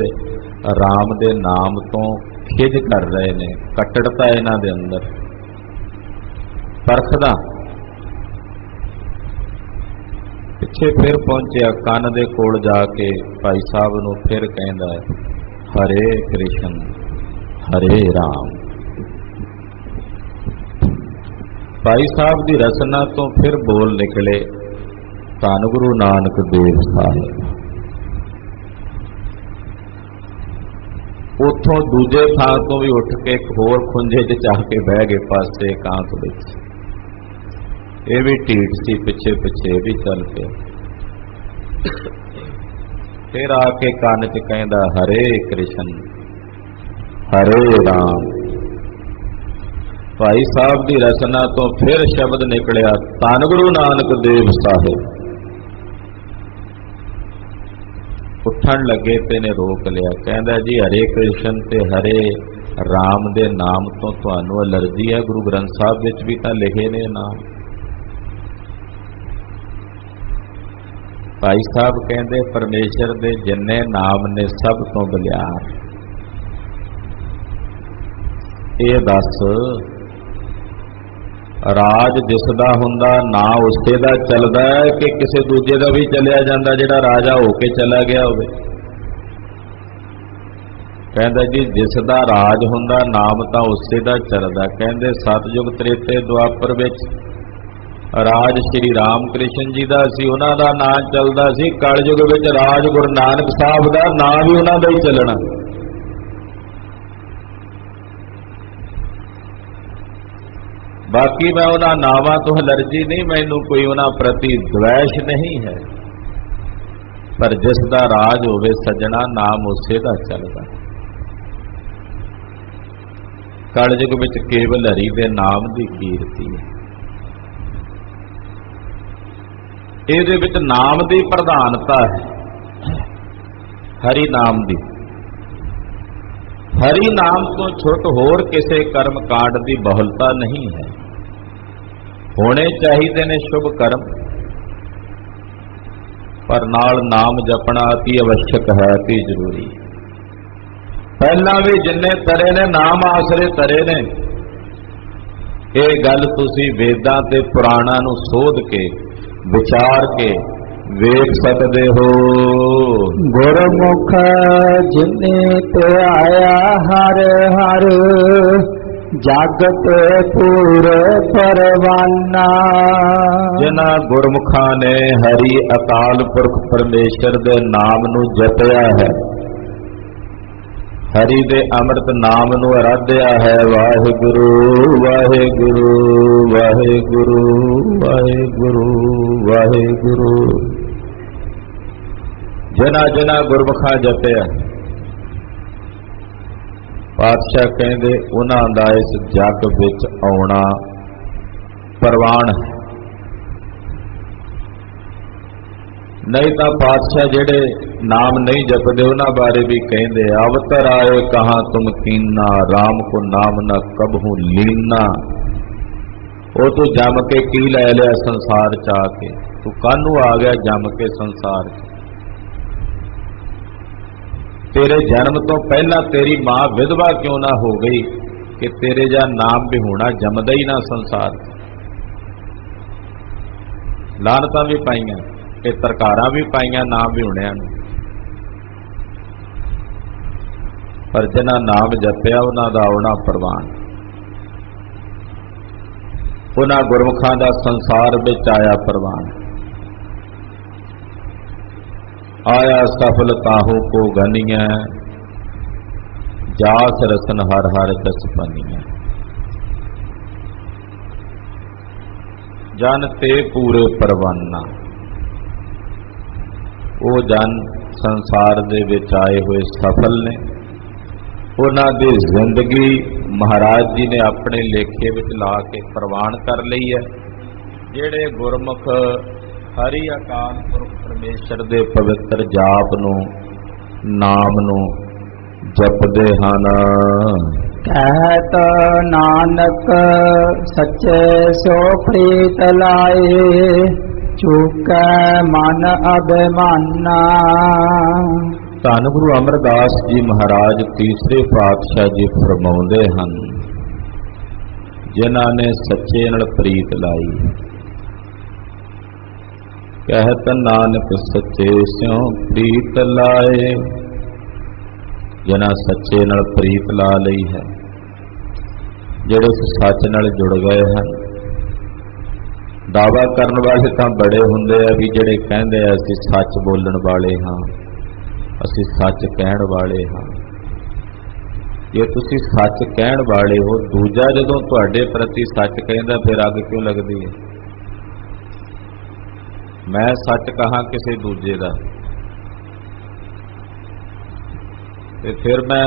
ਰਾਮ ਦੇ ਨਾਮ ਤੋਂ ਖਿਝ ਕਰ ਰਹੇ ਨੇ, ਕੱਟੜਤਾ ਇਹਨਾਂ ਦੇ ਅੰਦਰ। ਪਰਖਦਾ ਪਿੱਛੇ ਫਿਰ ਪਹੁੰਚਿਆ, ਕੰਨ ਦੇ ਕੋਲ ਜਾ ਕੇ ਭਾਈ ਸਾਹਿਬ ਨੂੰ ਫਿਰ ਕਹਿੰਦਾ, ਹਰੇ ਕ੍ਰਿਸ਼ਨ ਹਰੇ ਰਾਮ। ਭਾਈ ਸਾਹਿਬ ਦੀ ਰਸਨਾ ਤੋਂ ਫਿਰ ਬੋਲ ਨਿਕਲੇ, ਧੰਨ ਗੁਰੂ ਨਾਨਕ ਦੇਵ ਸਾਹਿਬ। ਉੱਥੋਂ ਦੂਜੇ ਥਾਂ ਤੋਂ ਵੀ ਉੱਠ ਕੇ ਇੱਕ ਹੋਰ ਖੁੰਝੇ 'ਚ ਜਾ ਕੇ ਬਹਿ ਗਏ ਪਾਸੇ ਇਕਾਂਤ ਵਿੱਚ। ਇਹ ਵੀ ਢੀਠ ਸੀ, ਪਿੱਛੇ ਪਿੱਛੇ ਵੀ ਚੱਲ ਪਿਆ। ਫਿਰ ਆ ਕੇ ਕੰਨ 'ਚ ਕਹਿੰਦਾ, ਹਰੇ ਕ੍ਰਿਸ਼ਨ ਹਰੇ ਰਾਮ। ਭਾਈ ਸਾਹਿਬ ਦੀ ਰਸਨਾ ਤੋਂ ਫਿਰ ਸ਼ਬਦ ਨਿਕਲਿਆ, ਧੰਨ ਗੁਰੂ ਨਾਨਕ ਦੇਵ ਸਾਹਿਬ। ਉੱਠਣ ਲੱਗੇ ਤੇ ਨੇ ਰੋਕ ਲਿਆ, ਕਹਿੰਦਾ ਜੀ ਹਰੇ ਕ੍ਰਿਸ਼ਨ ਤੇ ਹਰੇ ਰਾਮ ਦੇ ਨਾਮ ਤੋਂ ਤੁਹਾਨੂੰ ਅਲਰਜੀ ਹੈ? ਗੁਰੂ ਗ੍ਰੰਥ ਸਾਹਿਬ ਵਿੱਚ ਵੀ ਤਾਂ ਲਿਖੇ ਨੇ ਨਾਮ। ਭਾਈ ਸਾਹਿਬ ਕਹਿੰਦੇ, ਪਰਮੇਸ਼ਰ ਦੇ ਜਿੰਨੇ ਨਾਮ ਨੇ ਸਭ ਤੋਂ ਬਲਿਆਰ। ਇਹ ਦੱਸ, ਰਾਜ ਜਿਸ ਦਾ ਹੁੰਦਾ ਨਾ ਉਸੇ ਦਾ ਚੱਲਦਾ ਹੈ ਕਿ ਕਿਸੇ ਦੂਜੇ ਦਾ ਵੀ ਚੱਲਿਆ ਜਾਂਦਾ ਜਿਹੜਾ ਰਾਜਾ ਹੋ ਕੇ ਚਲਾ ਗਿਆ ਹੋਵੇ? ਕਹਿੰਦਾ ਜੀ ਜਿਸ ਦਾ ਰਾਜ ਹੁੰਦਾ ਨਾਮ ਤਾਂ ਉਸੇ ਦਾ ਚੱਲਦਾ। ਕਹਿੰਦੇ ਸਤਯੁਗ ਤ੍ਰੇਤੇ ਦੁਆਪਰ ਵਿੱਚ ਰਾਜ ਸ਼੍ਰੀ ਰਾਮ ਕ੍ਰਿਸ਼ਨ ਜੀ ਦਾ ਸੀ, ਉਹਨਾਂ ਦਾ ਨਾਂ ਚੱਲਦਾ ਸੀ। ਕਲਯੁਗ ਵਿੱਚ ਰਾਜ ਗੁਰੂ ਨਾਨਕ ਸਾਹਿਬ ਦਾ ਨਾਂ ਵੀ ਉਹਨਾਂ ਦਾ ਹੀ ਚੱਲਣਾ। ਬਾਕੀ ਮੈਂ ਉਹਨਾਂ ਨਾਵਾਂ ਤੋਂ ਅਲਰਜੀ ਨਹੀਂ, ਮੈਨੂੰ ਕੋਈ ਉਹਨਾਂ ਪ੍ਰਤੀ ਦਵੈਸ਼ ਨਹੀਂ ਹੈ, ਪਰ ਜਿਸ ਦਾ ਰਾਜ ਹੋਵੇ ਸੱਜਣਾ ਨਾਮ ਉਸੇ ਦਾ ਚੱਲਦਾ। ਕਲਯੁਗ ਵਿੱਚ ਕੇਵਲ ਹਰੀ ਦੇ ਨਾਮ ਦੀ ਕੀਰਤੀ ਹੈ। ਇਹਦੇ ਵਿੱਚ ਨਾਮ ਦੀ ਪ੍ਰਧਾਨਤਾ ਹੈ, ਹਰੀ ਨਾਮ ਦੀ। ਹਰੀ ਨਾਮ ਤੋਂ ਛੁੱਟ ਹੋਰ ਕਿਸੇ ਕਰਮ ਕਾਂਡ ਦੀ ਬਹੁਲਤਾ ਨਹੀਂ ਹੈ। ਹੋਣੇ ਚਾਹੀਦੇ ਨੇ ਸ਼ੁਭ ਕਰਮ, ਪਰ ਨਾਲ ਨਾਮ ਜਪਣਾ ਅਤੀ ਅਵਸ਼ਕ ਹੈ, ਅਤੀ ਜ਼ਰੂਰੀ। ਪਹਿਲਾਂ ਵੀ ਜਿੰਨੇ ਤਰੇ ਨੇ ਨਾਮ ਆਸਰੇ ਤਰੇ ਨੇ। ਇਹ ਗੱਲ ਤੁਸੀਂ ਵੇਦਾਂ ਤੇ ਪੁਰਾਣਾਂ ਨੂੰ ਸੋਧ ਕੇ ਵਿਚਾਰ ਕੇ ਵੇਖ ਸਕਦੇ ਹੋ। ਗੁਰਮੁਖ ਜਿਨੇ ਤੇ ਆਇਆ ਹਰ ਹਰ, ਜਗਤ ਪੂਰ ਪਰਵਾਨਾ। ਜਿਨ੍ਹਾਂ ਗੁਰਮੁਖਾਂ ਨੇ ਹਰੀ ਅਕਾਲ ਪੁਰਖ ਪਰਮੇਸ਼ਰ ਦੇ ਨਾਮ ਨੂੰ ਜਪਿਆ ਹੈ, ਹਰੀ ਦੇ ਅੰਮ੍ਰਿਤ ਨਾਮ ਨੂੰ ਅਰਾਧਿਆ ਹੈ, ਵਾਹਿਗੁਰੂ ਵਾਹਿਗੁਰੂ ਵਾਹਿਗੁਰੂ ਵਾਹਿਗੁਰੂ ਵਾਹਿਗੁਰੂ। ਜਿਨ੍ਹਾਂ ਗੁਰਮੁਖਾਂ ਜਪਿਆ, ਪਾਤਸ਼ਾਹ ਕਹਿੰਦੇ ਉਹਨਾਂ ਦਾ ਇਸ ਜਗ ਵਿੱਚ ਆਉਣਾ ਪ੍ਰਵਾਨ ਹੈ। ਨਹੀਂ ਤਾਂ ਪਾਤਸ਼ਾਹ ਜਿਹੜੇ ਨਾਮ ਨਹੀਂ ਜਪਦੇ ਉਹਨਾਂ ਬਾਰੇ ਵੀ ਕਹਿੰਦੇ, ਅਵਤਰ ਆਏ ਕਹਾਂ ਤੁਮ ਕੀਨਾ, ਰਾਮ ਕੋ ਨਾਮ ਨਾ ਕਬਹੂ ਲੀਨਾ। ਉਹ ਤੂੰ ਜੰਮ ਕੇ ਕੀ ਲੈ ਲਿਆ ਸੰਸਾਰ ਚ ਆ ਕੇ? ਤੂੰ ਕਾਹਨੂੰ ਆ ਗਿਆ ਜੰਮ ਕੇ ਸੰਸਾਰ ਚ? ਤੇਰੇ ਜਨਮ ਤੋਂ ਪਹਿਲਾਂ ਤੇਰੀ ਮਾਂ ਵਿਧਵਾ ਕਿਉਂ ਨਾ ਹੋ ਗਈ ਕਿ ਤੇਰੇ ਜਾਂ ਨਾਮ ਵੀ ਹੋਣਾ ਜੰਮਦਾ ਹੀ ਨਾ ਸੰਸਾਰ। ਲਾਹਨਤਾਂ ਵੀ ਪਾਈਆਂ, ਇਹ ਤਰਕਾਰਾਂ ਵੀ ਪਾਈਆਂ ਨਾਮ ਵਿਹੂਣਿਆਂ ਨੂੰ। ਪਰ ਜਿਨ੍ਹਾਂ ਨਾਮ ਜਪਿਆ ਉਹਨਾਂ ਦਾ ਆਉਣਾ ਪ੍ਰਵਾਨ, ਉਹਨਾਂ ਗੁਰਮੁਖਾਂ ਦਾ ਸੰਸਾਰ ਵਿੱਚ ਆਇਆ ਪ੍ਰਵਾਨ। ਆਇਆ ਸਫਲ ਤਾਹੂ ਕੋ ਗਨੀਆਂ, ਜਾਸ ਰਸਨ ਹਰ ਹਰ ਦਸ ਪਨੀਆਂ। ਜਨ ਤੇ ਪੂਰੇ ਪਰਵਾਨਾ, ਉਹ ਜਨ ਸੰਸਾਰ ਦੇ ਵਿੱਚ ਆਏ ਹੋਏ ਸਫਲ ਨੇ। ਉਹਨਾਂ ਦੀ ਜ਼ਿੰਦਗੀ ਮਹਾਰਾਜ ਜੀ ਨੇ ਆਪਣੇ ਲੇਖੇ ਵਿੱਚ ਲਾ ਕੇ ਪ੍ਰਵਾਨ ਕਰ ਲਈ ਹੈ। ਜਿਹੜੇ ਗੁਰਮੁਖ ਹਰੀ ਅਕਾਲ ਪੁਰਖ ਪਰਮੇਸ਼ਰ ਦੇ ਪਵਿੱਤਰ ਜਾਪ ਨੂੰ, ਨਾਮ ਨੂੰ ਜਪਦੇ ਹਨ। ਕਹਿਤ ਨਾਨਕ ਸੱਚੇ ਸੋ ਪ੍ਰੀਤ ਲਾਏ, ਚੁਕੈ ਮਨ ਅਭਿਮਾਨਾ। ਧੰਨ ਗੁਰੂ ਅਮਰਦਾਸ ਜੀ ਮਹਾਰਾਜ ਤੀਸਰੇ ਪਾਤਸ਼ਾਹ ਜੀ ਫਰਮਾਉਂਦੇ ਹਨ, ਜਿਨ੍ਹਾਂ ਨੇ ਸੱਚੇ ਨਾਲ ਪ੍ਰੀਤ ਲਾਈ। ਕਹਿਤ ਨਾਨਕ ਸੱਚੇ ਸਿਉ ਪ੍ਰੀਤ ਲਾਏ, ਜਿਨ੍ਹਾਂ ਸੱਚੇ ਨਾਲ ਪ੍ਰੀਤ ਲਾ ਲਈ ਹੈ, ਜਿਹੜੇ ਉਸ ਸੱਚ ਨਾਲ ਜੁੜ ਗਏ ਹਨ। ਦਾਅਵਾ ਕਰਨ ਵਾਲੇ ਤਾਂ ਬੜੇ ਹੁੰਦੇ ਆ ਵੀ ਜਿਹੜੇ ਕਹਿੰਦੇ ਆ ਅਸੀਂ ਸੱਚ ਬੋਲਣ ਵਾਲੇ ਹਾਂ, ਅਸੀਂ ਸੱਚ ਕਹਿਣ ਵਾਲੇ ਹਾਂ। ਜੇ ਤੁਸੀਂ ਸੱਚ ਕਹਿਣ ਵਾਲੇ ਹੋ, ਦੂਜਾ ਜਦੋਂ ਤੁਹਾਡੇ ਪ੍ਰਤੀ ਸੱਚ ਕਹਿੰਦਾ ਫਿਰ ਅੱਗ ਕਿਉਂ ਲੱਗਦੀ ਹੈ? ਮੈਂ ਸੱਚ ਕਹਾਂ ਕਿਸੇ ਦੂਜੇ ਦਾ ਤੇ ਫਿਰ ਮੈਂ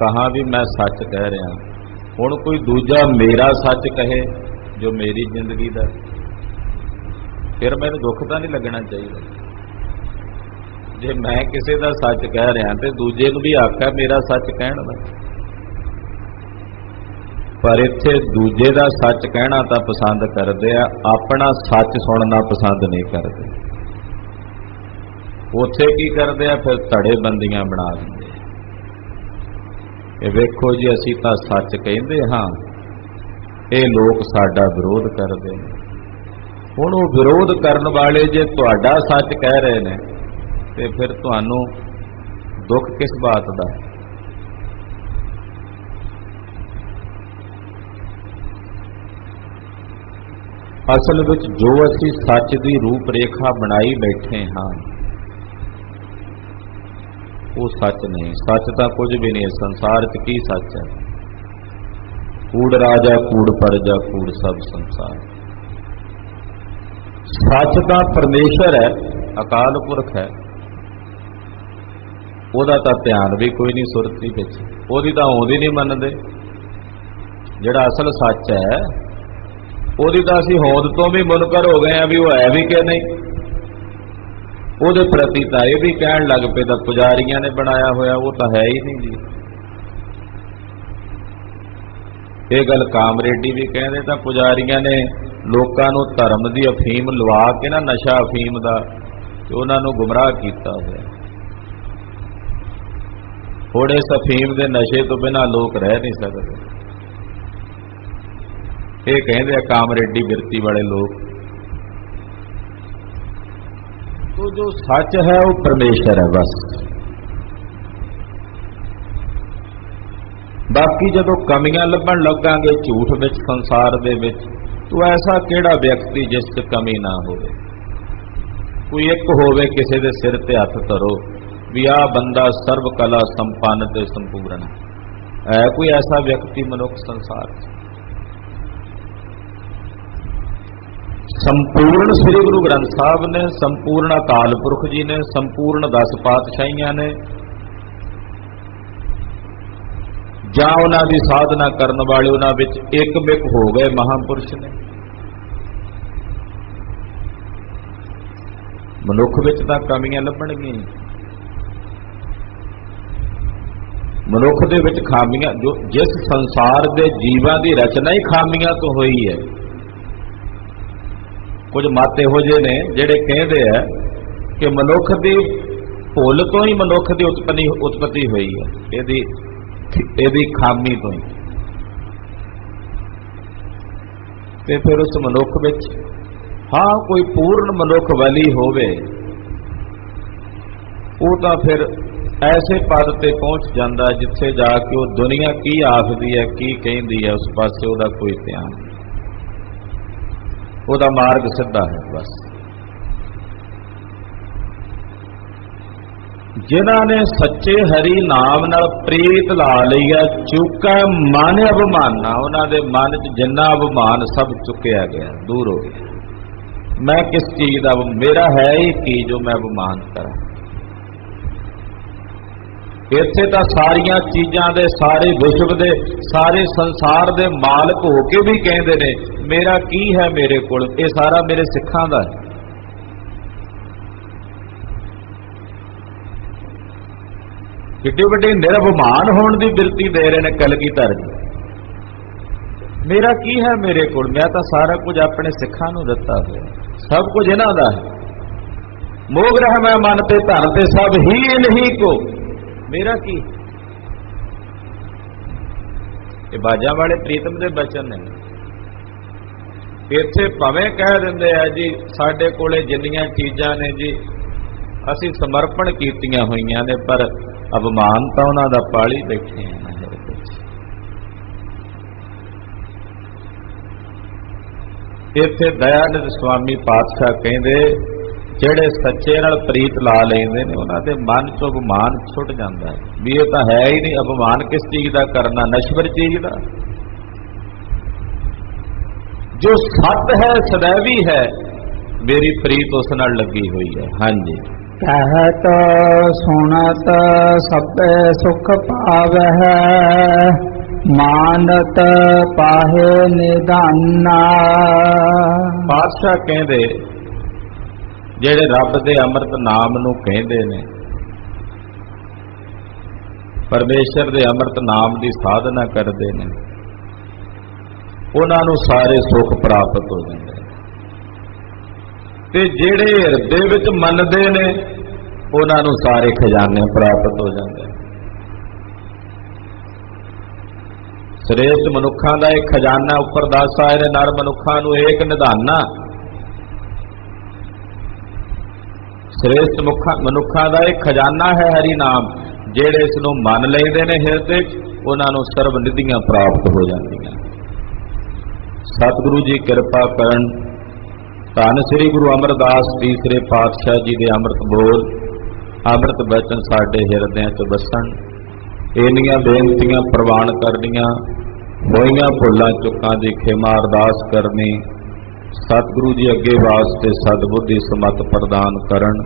ਕਹਾਂ ਵੀ ਮੈਂ ਸੱਚ ਕਹਿ ਰਿਹਾ, ਹੁਣ ਕੋਈ ਦੂਜਾ ਮੇਰਾ ਸੱਚ ਕਹੇ ਜੋ ਮੇਰੀ ਜ਼ਿੰਦਗੀ ਦਾ, ਫਿਰ ਮੈਨੂੰ ਦੁੱਖ ਤਾਂ ਨਹੀਂ ਲੱਗਣਾ ਚਾਹੀਦਾ। ਜੇ ਮੈਂ ਕਿਸੇ ਦਾ ਸੱਚ ਕਹਿ ਰਿਹਾ ਤੇ ਦੂਜੇ ਨੂੰ ਵੀ ਹੱਕ ਹੈ ਮੇਰਾ ਸੱਚ ਕਹਿਣ ਦਾ। ਪਰ ਇੱਥੇ ਦੂਜੇ ਦਾ ਸੱਚ ਕਹਿਣਾ ਤਾਂ ਪਸੰਦ ਕਰਦੇ ਆ, ਆਪਣਾ ਸੱਚ ਸੁਣਨਾ ਪਸੰਦ ਨਹੀਂ ਕਰਦੇ। ਉੱਥੇ ਕੀ ਕਰਦੇ ਆ, ਫਿਰ ਧੜੇ ਬੰਦੀਆਂ ਬਣਾ ਦਿੰਦੇ। ਇਹ ਵੇਖੋ ਜੀ, ਅਸੀਂ ਤਾਂ ਸੱਚ ਕਹਿੰਦੇ ਹਾਂ, ਇਹ ਲੋਕ ਸਾਡਾ ਵਿਰੋਧ ਕਰਦੇ ਨੇ। ਹੁਣ ਉਹ ਵਿਰੋਧ ਕਰਨ ਵਾਲੇ ਜੇ ਤੁਹਾਡਾ ਸੱਚ ਕਹਿ ਰਹੇ ਨੇ ਤੇ ਫਿਰ ਤੁਹਾਨੂੰ ਦੁੱਖ ਕਿਸ ਬਾਤ ਦਾ? ਅਸਲ ਵਿੱਚ ਜੋ ਅਸੀਂ ਸੱਚ ਦੀ ਰੂਪ ਰੇਖਾ ਬਣਾਈ ਬੈਠੇ ਹਾਂ ਉਹ ਸੱਚ ਨਹੀਂ। ਸੱਚ ਤਾਂ ਕੁਝ ਵੀ ਨਹੀਂ। ਸੰਸਾਰ 'ਚ ਕੀ ਸੱਚ ਹੈ? ਕੂੜ ਰਾਜਾ ਕੂੜ ਪਰਜਾ ਕੂੜ ਸਭ ਸੰਸਾਰ। ਸੱਚ ਤਾਂ ਪਰਮੇਸ਼ਰ ਹੈ, ਅਕਾਲ ਪੁਰਖ ਹੈ, ਉਹਦਾ ਤਾਂ ਧਿਆਨ ਵੀ ਕੋਈ ਨਹੀਂ ਸੁਰਤੀ ਵਿੱਚ, ਉਹਦੀ ਤਾਂ ਆਉਂਦੀ ਨਹੀਂ ਮੰਨਦੇ। ਜਿਹੜਾ ਅਸਲ ਸੱਚ ਹੈ ਉਹਦੀ ਤਾਂ ਅਸੀਂ ਹੋਂਦ ਤੋਂ ਵੀ ਮੁਨਕਰ ਹੋ ਗਏ ਆ ਵੀ ਉਹ ਹੈ ਵੀ ਕਿ ਨਹੀਂ। ਉਹਦੇ ਪ੍ਰਤੀ ਤਾਂ ਇਹ ਵੀ ਕਹਿਣ ਲੱਗ ਪਏ ਤਾਂ ਪੁਜਾਰੀਆਂ ਨੇ ਬਣਾਇਆ ਹੋਇਆ, ਉਹ ਤਾਂ ਹੈ ਹੀ ਨਹੀਂ ਜੀ। ਇਹ ਗੱਲ ਕਾਮਰੇਡੀ ਵੀ ਕਹਿੰਦੇ ਤਾਂ ਪੁਜਾਰੀਆਂ ਨੇ ਲੋਕਾਂ ਨੂੰ ਧਰਮ ਦੀ ਅਫੀਮ ਲਵਾ ਕੇ ਨਾ, ਨਸ਼ਾ ਅਫੀਮ ਦਾ, ਤੇ ਉਹਨਾਂ ਨੂੰ ਗੁੰਮਰਾਹ ਕੀਤਾ ਹੋਇਆ। ਹੁਣ ਇਸ ਅਫੀਮ ਦੇ ਨਸ਼ੇ ਤੋਂ ਬਿਨਾਂ ਲੋਕ ਰਹਿ ਨਹੀਂ ਸਕਦੇ। ਇਹ ਕਹਿੰਦੇ ਆ ਕਾਮਰੇਡੀ ਬਿਰਤੀ ਵਾਲੇ ਲੋਕ। ਤੋ ਜੋ ਸੱਚ ਹੈ ਉਹ ਪਰਮੇਸ਼ਰ ਹੈ ਬਸ। ਬਾਕੀ ਜਦੋਂ ਕਮੀਆਂ ਲੱਭਣ ਲੱਗਾਂਗੇ ਝੂਠ ਵਿੱਚ, ਸੰਸਾਰ ਦੇ ਵਿੱਚ, ਤੋ ਐਸਾ ਕਿਹੜਾ ਵਿਅਕਤੀ ਜਿਸ 'ਚ ਕਮੀ ਨਾ ਹੋਵੇ? ਕੋਈ ਇੱਕ ਹੋਵੇ, ਕਿਸੇ ਦੇ ਸਿਰ ਤੇ ਹੱਥ ਧਰੋ ਵੀ ਆਹ ਬੰਦਾ ਸਰਬ ਕਲਾ ਸੰਪੰਨ ਤੇ ਸੰਪੂਰਨ ਹੈ। ਕੋਈ ਐਸਾ ਵਿਅਕਤੀ ਮਨੁੱਖ ਸੰਸਾਰ 'ਚ? ਸੰਪੂਰਨ ਸ੍ਰੀ ਗੁਰੂ ਗ੍ਰੰਥ ਸਾਹਿਬ ਨੇ, ਸੰਪੂਰਨ ਅਕਾਲ ਪੁਰਖ ਜੀ ਨੇ, ਸੰਪੂਰਨ 10 ਪਾਤਸ਼ਾਹੀਆਂ ਨੇ, ਜਾਂ ਉਹਨਾਂ ਦੀ ਸਾਧਨਾ ਕਰਨ ਵਾਲੇ ਉਹਨਾਂ ਵਿੱਚ ਇੱਕ ਮਿਕ ਹੋ ਗਏ ਮਹਾਂਪੁਰਸ਼ ਨੇ। ਮਨੁੱਖ ਵਿੱਚ ਤਾਂ ਕਮੀਆਂ ਲੱਭਣਗੀਆਂ। ਮਨੁੱਖ ਦੇ ਵਿੱਚ ਖਾਮੀਆਂ, ਜੋ ਜਿਸ ਸੰਸਾਰ ਦੇ ਜੀਵਾਂ ਦੀ ਰਚਨਾ ਹੀ ਖਾਮੀਆਂ ਤੋਂ ਹੋਈ ਹੈ। ਕੁਝ ਮਤ ਇਹੋ ਜਿਹੇ ਨੇ ਜਿਹੜੇ ਕਹਿੰਦੇ ਆ ਕਿ ਮਨੁੱਖ ਦੀ ਭੁੱਲ ਤੋਂ ਹੀ ਮਨੁੱਖ ਦੀ ਉਤਪਤੀ ਹੋਈ ਹੈ, ਇਹਦੀ ਖਾਮੀ ਤੋਂ ਹੀ। ਤੇ ਫਿਰ ਉਸ ਮਨੁੱਖ ਵਿੱਚ हाँ कोई पूर्ण मनुख वली होवे वो तो फिर ऐसे पद ते पहुंच जाता जिथे जाके वो दुनिया की आखदी है की कहती है उस पासे उसका कोई ध्यान नहीं, उसका मार्ग सीधा है। बस जिन्हां ने सच्चे हरि नाम नाल प्रीत ला लई है चुका मन अभिमाना उन्हां दे मन च जिन्ना अभिमान सब चुकिया गया दूर हो गया। मैं किस चीज का मेरा है ही की जो मैं अभिमान करा। इत्थे तां सारियां चीज़ां दे सारे विश्व दे सारे संसार दे मालक हो के भी कहते ने मेरा की है मेरे कोल, ये सारा मेरे सिखां दा है। किड्डी वड्डी निरभिमान होने की बिरती दे रहे हैं कलगीधर जी। मेरा की है मेरे कोल, मैं तो सारा कुछ अपने सिखां नूं दिता हुआ, सब कुछ इन्हां दा है। मोग रह मैं मन ते धन ते सब ही इन्हीं को, मेरा की। ये बाजा वाले प्रीतम दे बचन ने। इत्थे भावें कह दिंदे आ जी साडे कोले जिन्नियां चीज़ां ने जी असीं समर्पण कीतियां होईयां ने, पर अभिमान तो उन्हां दा पाली बैठे हैं। इत्थे दयानंद स्वामी पातशाह कहते ਜਿਹੜੇ सच्चे नाल प्रीत ला लेंदे ने उन्हां दे मन चों अभिमान छुट जाता है भी ये तो है ही नहीं। अभिमान किस चीज़ का करना, नश्वर चीज़ का। जो सत है सदैवी है मेरी प्रीत उस नाल लगी हुई है। हाँ जी। कहत सुनत सबे सुख पावै मानत पाहे निधाना। पातशाह कहते ਜਿਹੜੇ रब के अमृत नाम नूं कहते ने, परमेश्वर के अमृत नाम की साधना करते हैं, उन्हां नूं सारे सुख प्राप्त हो जाते हैं। ते ਜਿਹੜੇ ਹਿਰਦੇ ਵਿੱਚ ਮੰਨਦੇ ਨੇ उन्हां नूं सारे खजाने प्राप्त हो जाते हैं। श्रेष्ठ मनुखा का एक खजाना उपर दस आए ने, नर मनुखा नूं एक निधाना। श्रेष्ठ मनुखा का एक खजाना है हरि नाम, जेड़े इसनूं मन लेंदे ने हिरदे उन्हां नूं सर्व निधियां प्राप्त हो जांदियां। सतगुरु जी कृपा करन। धन श्री गुरु अमरदास तीसरे पातशाह जी के अमृत बोल अमृत बचन साडे हिरदियां च बसन। इन्नियां बेनतियां प्रवान करनियां, होईयां भुल्लां चुकां दी खेमा अरदास करनी। सतगुरु जी अगे वास्ते सदबुद्धि समत प्रदान करन।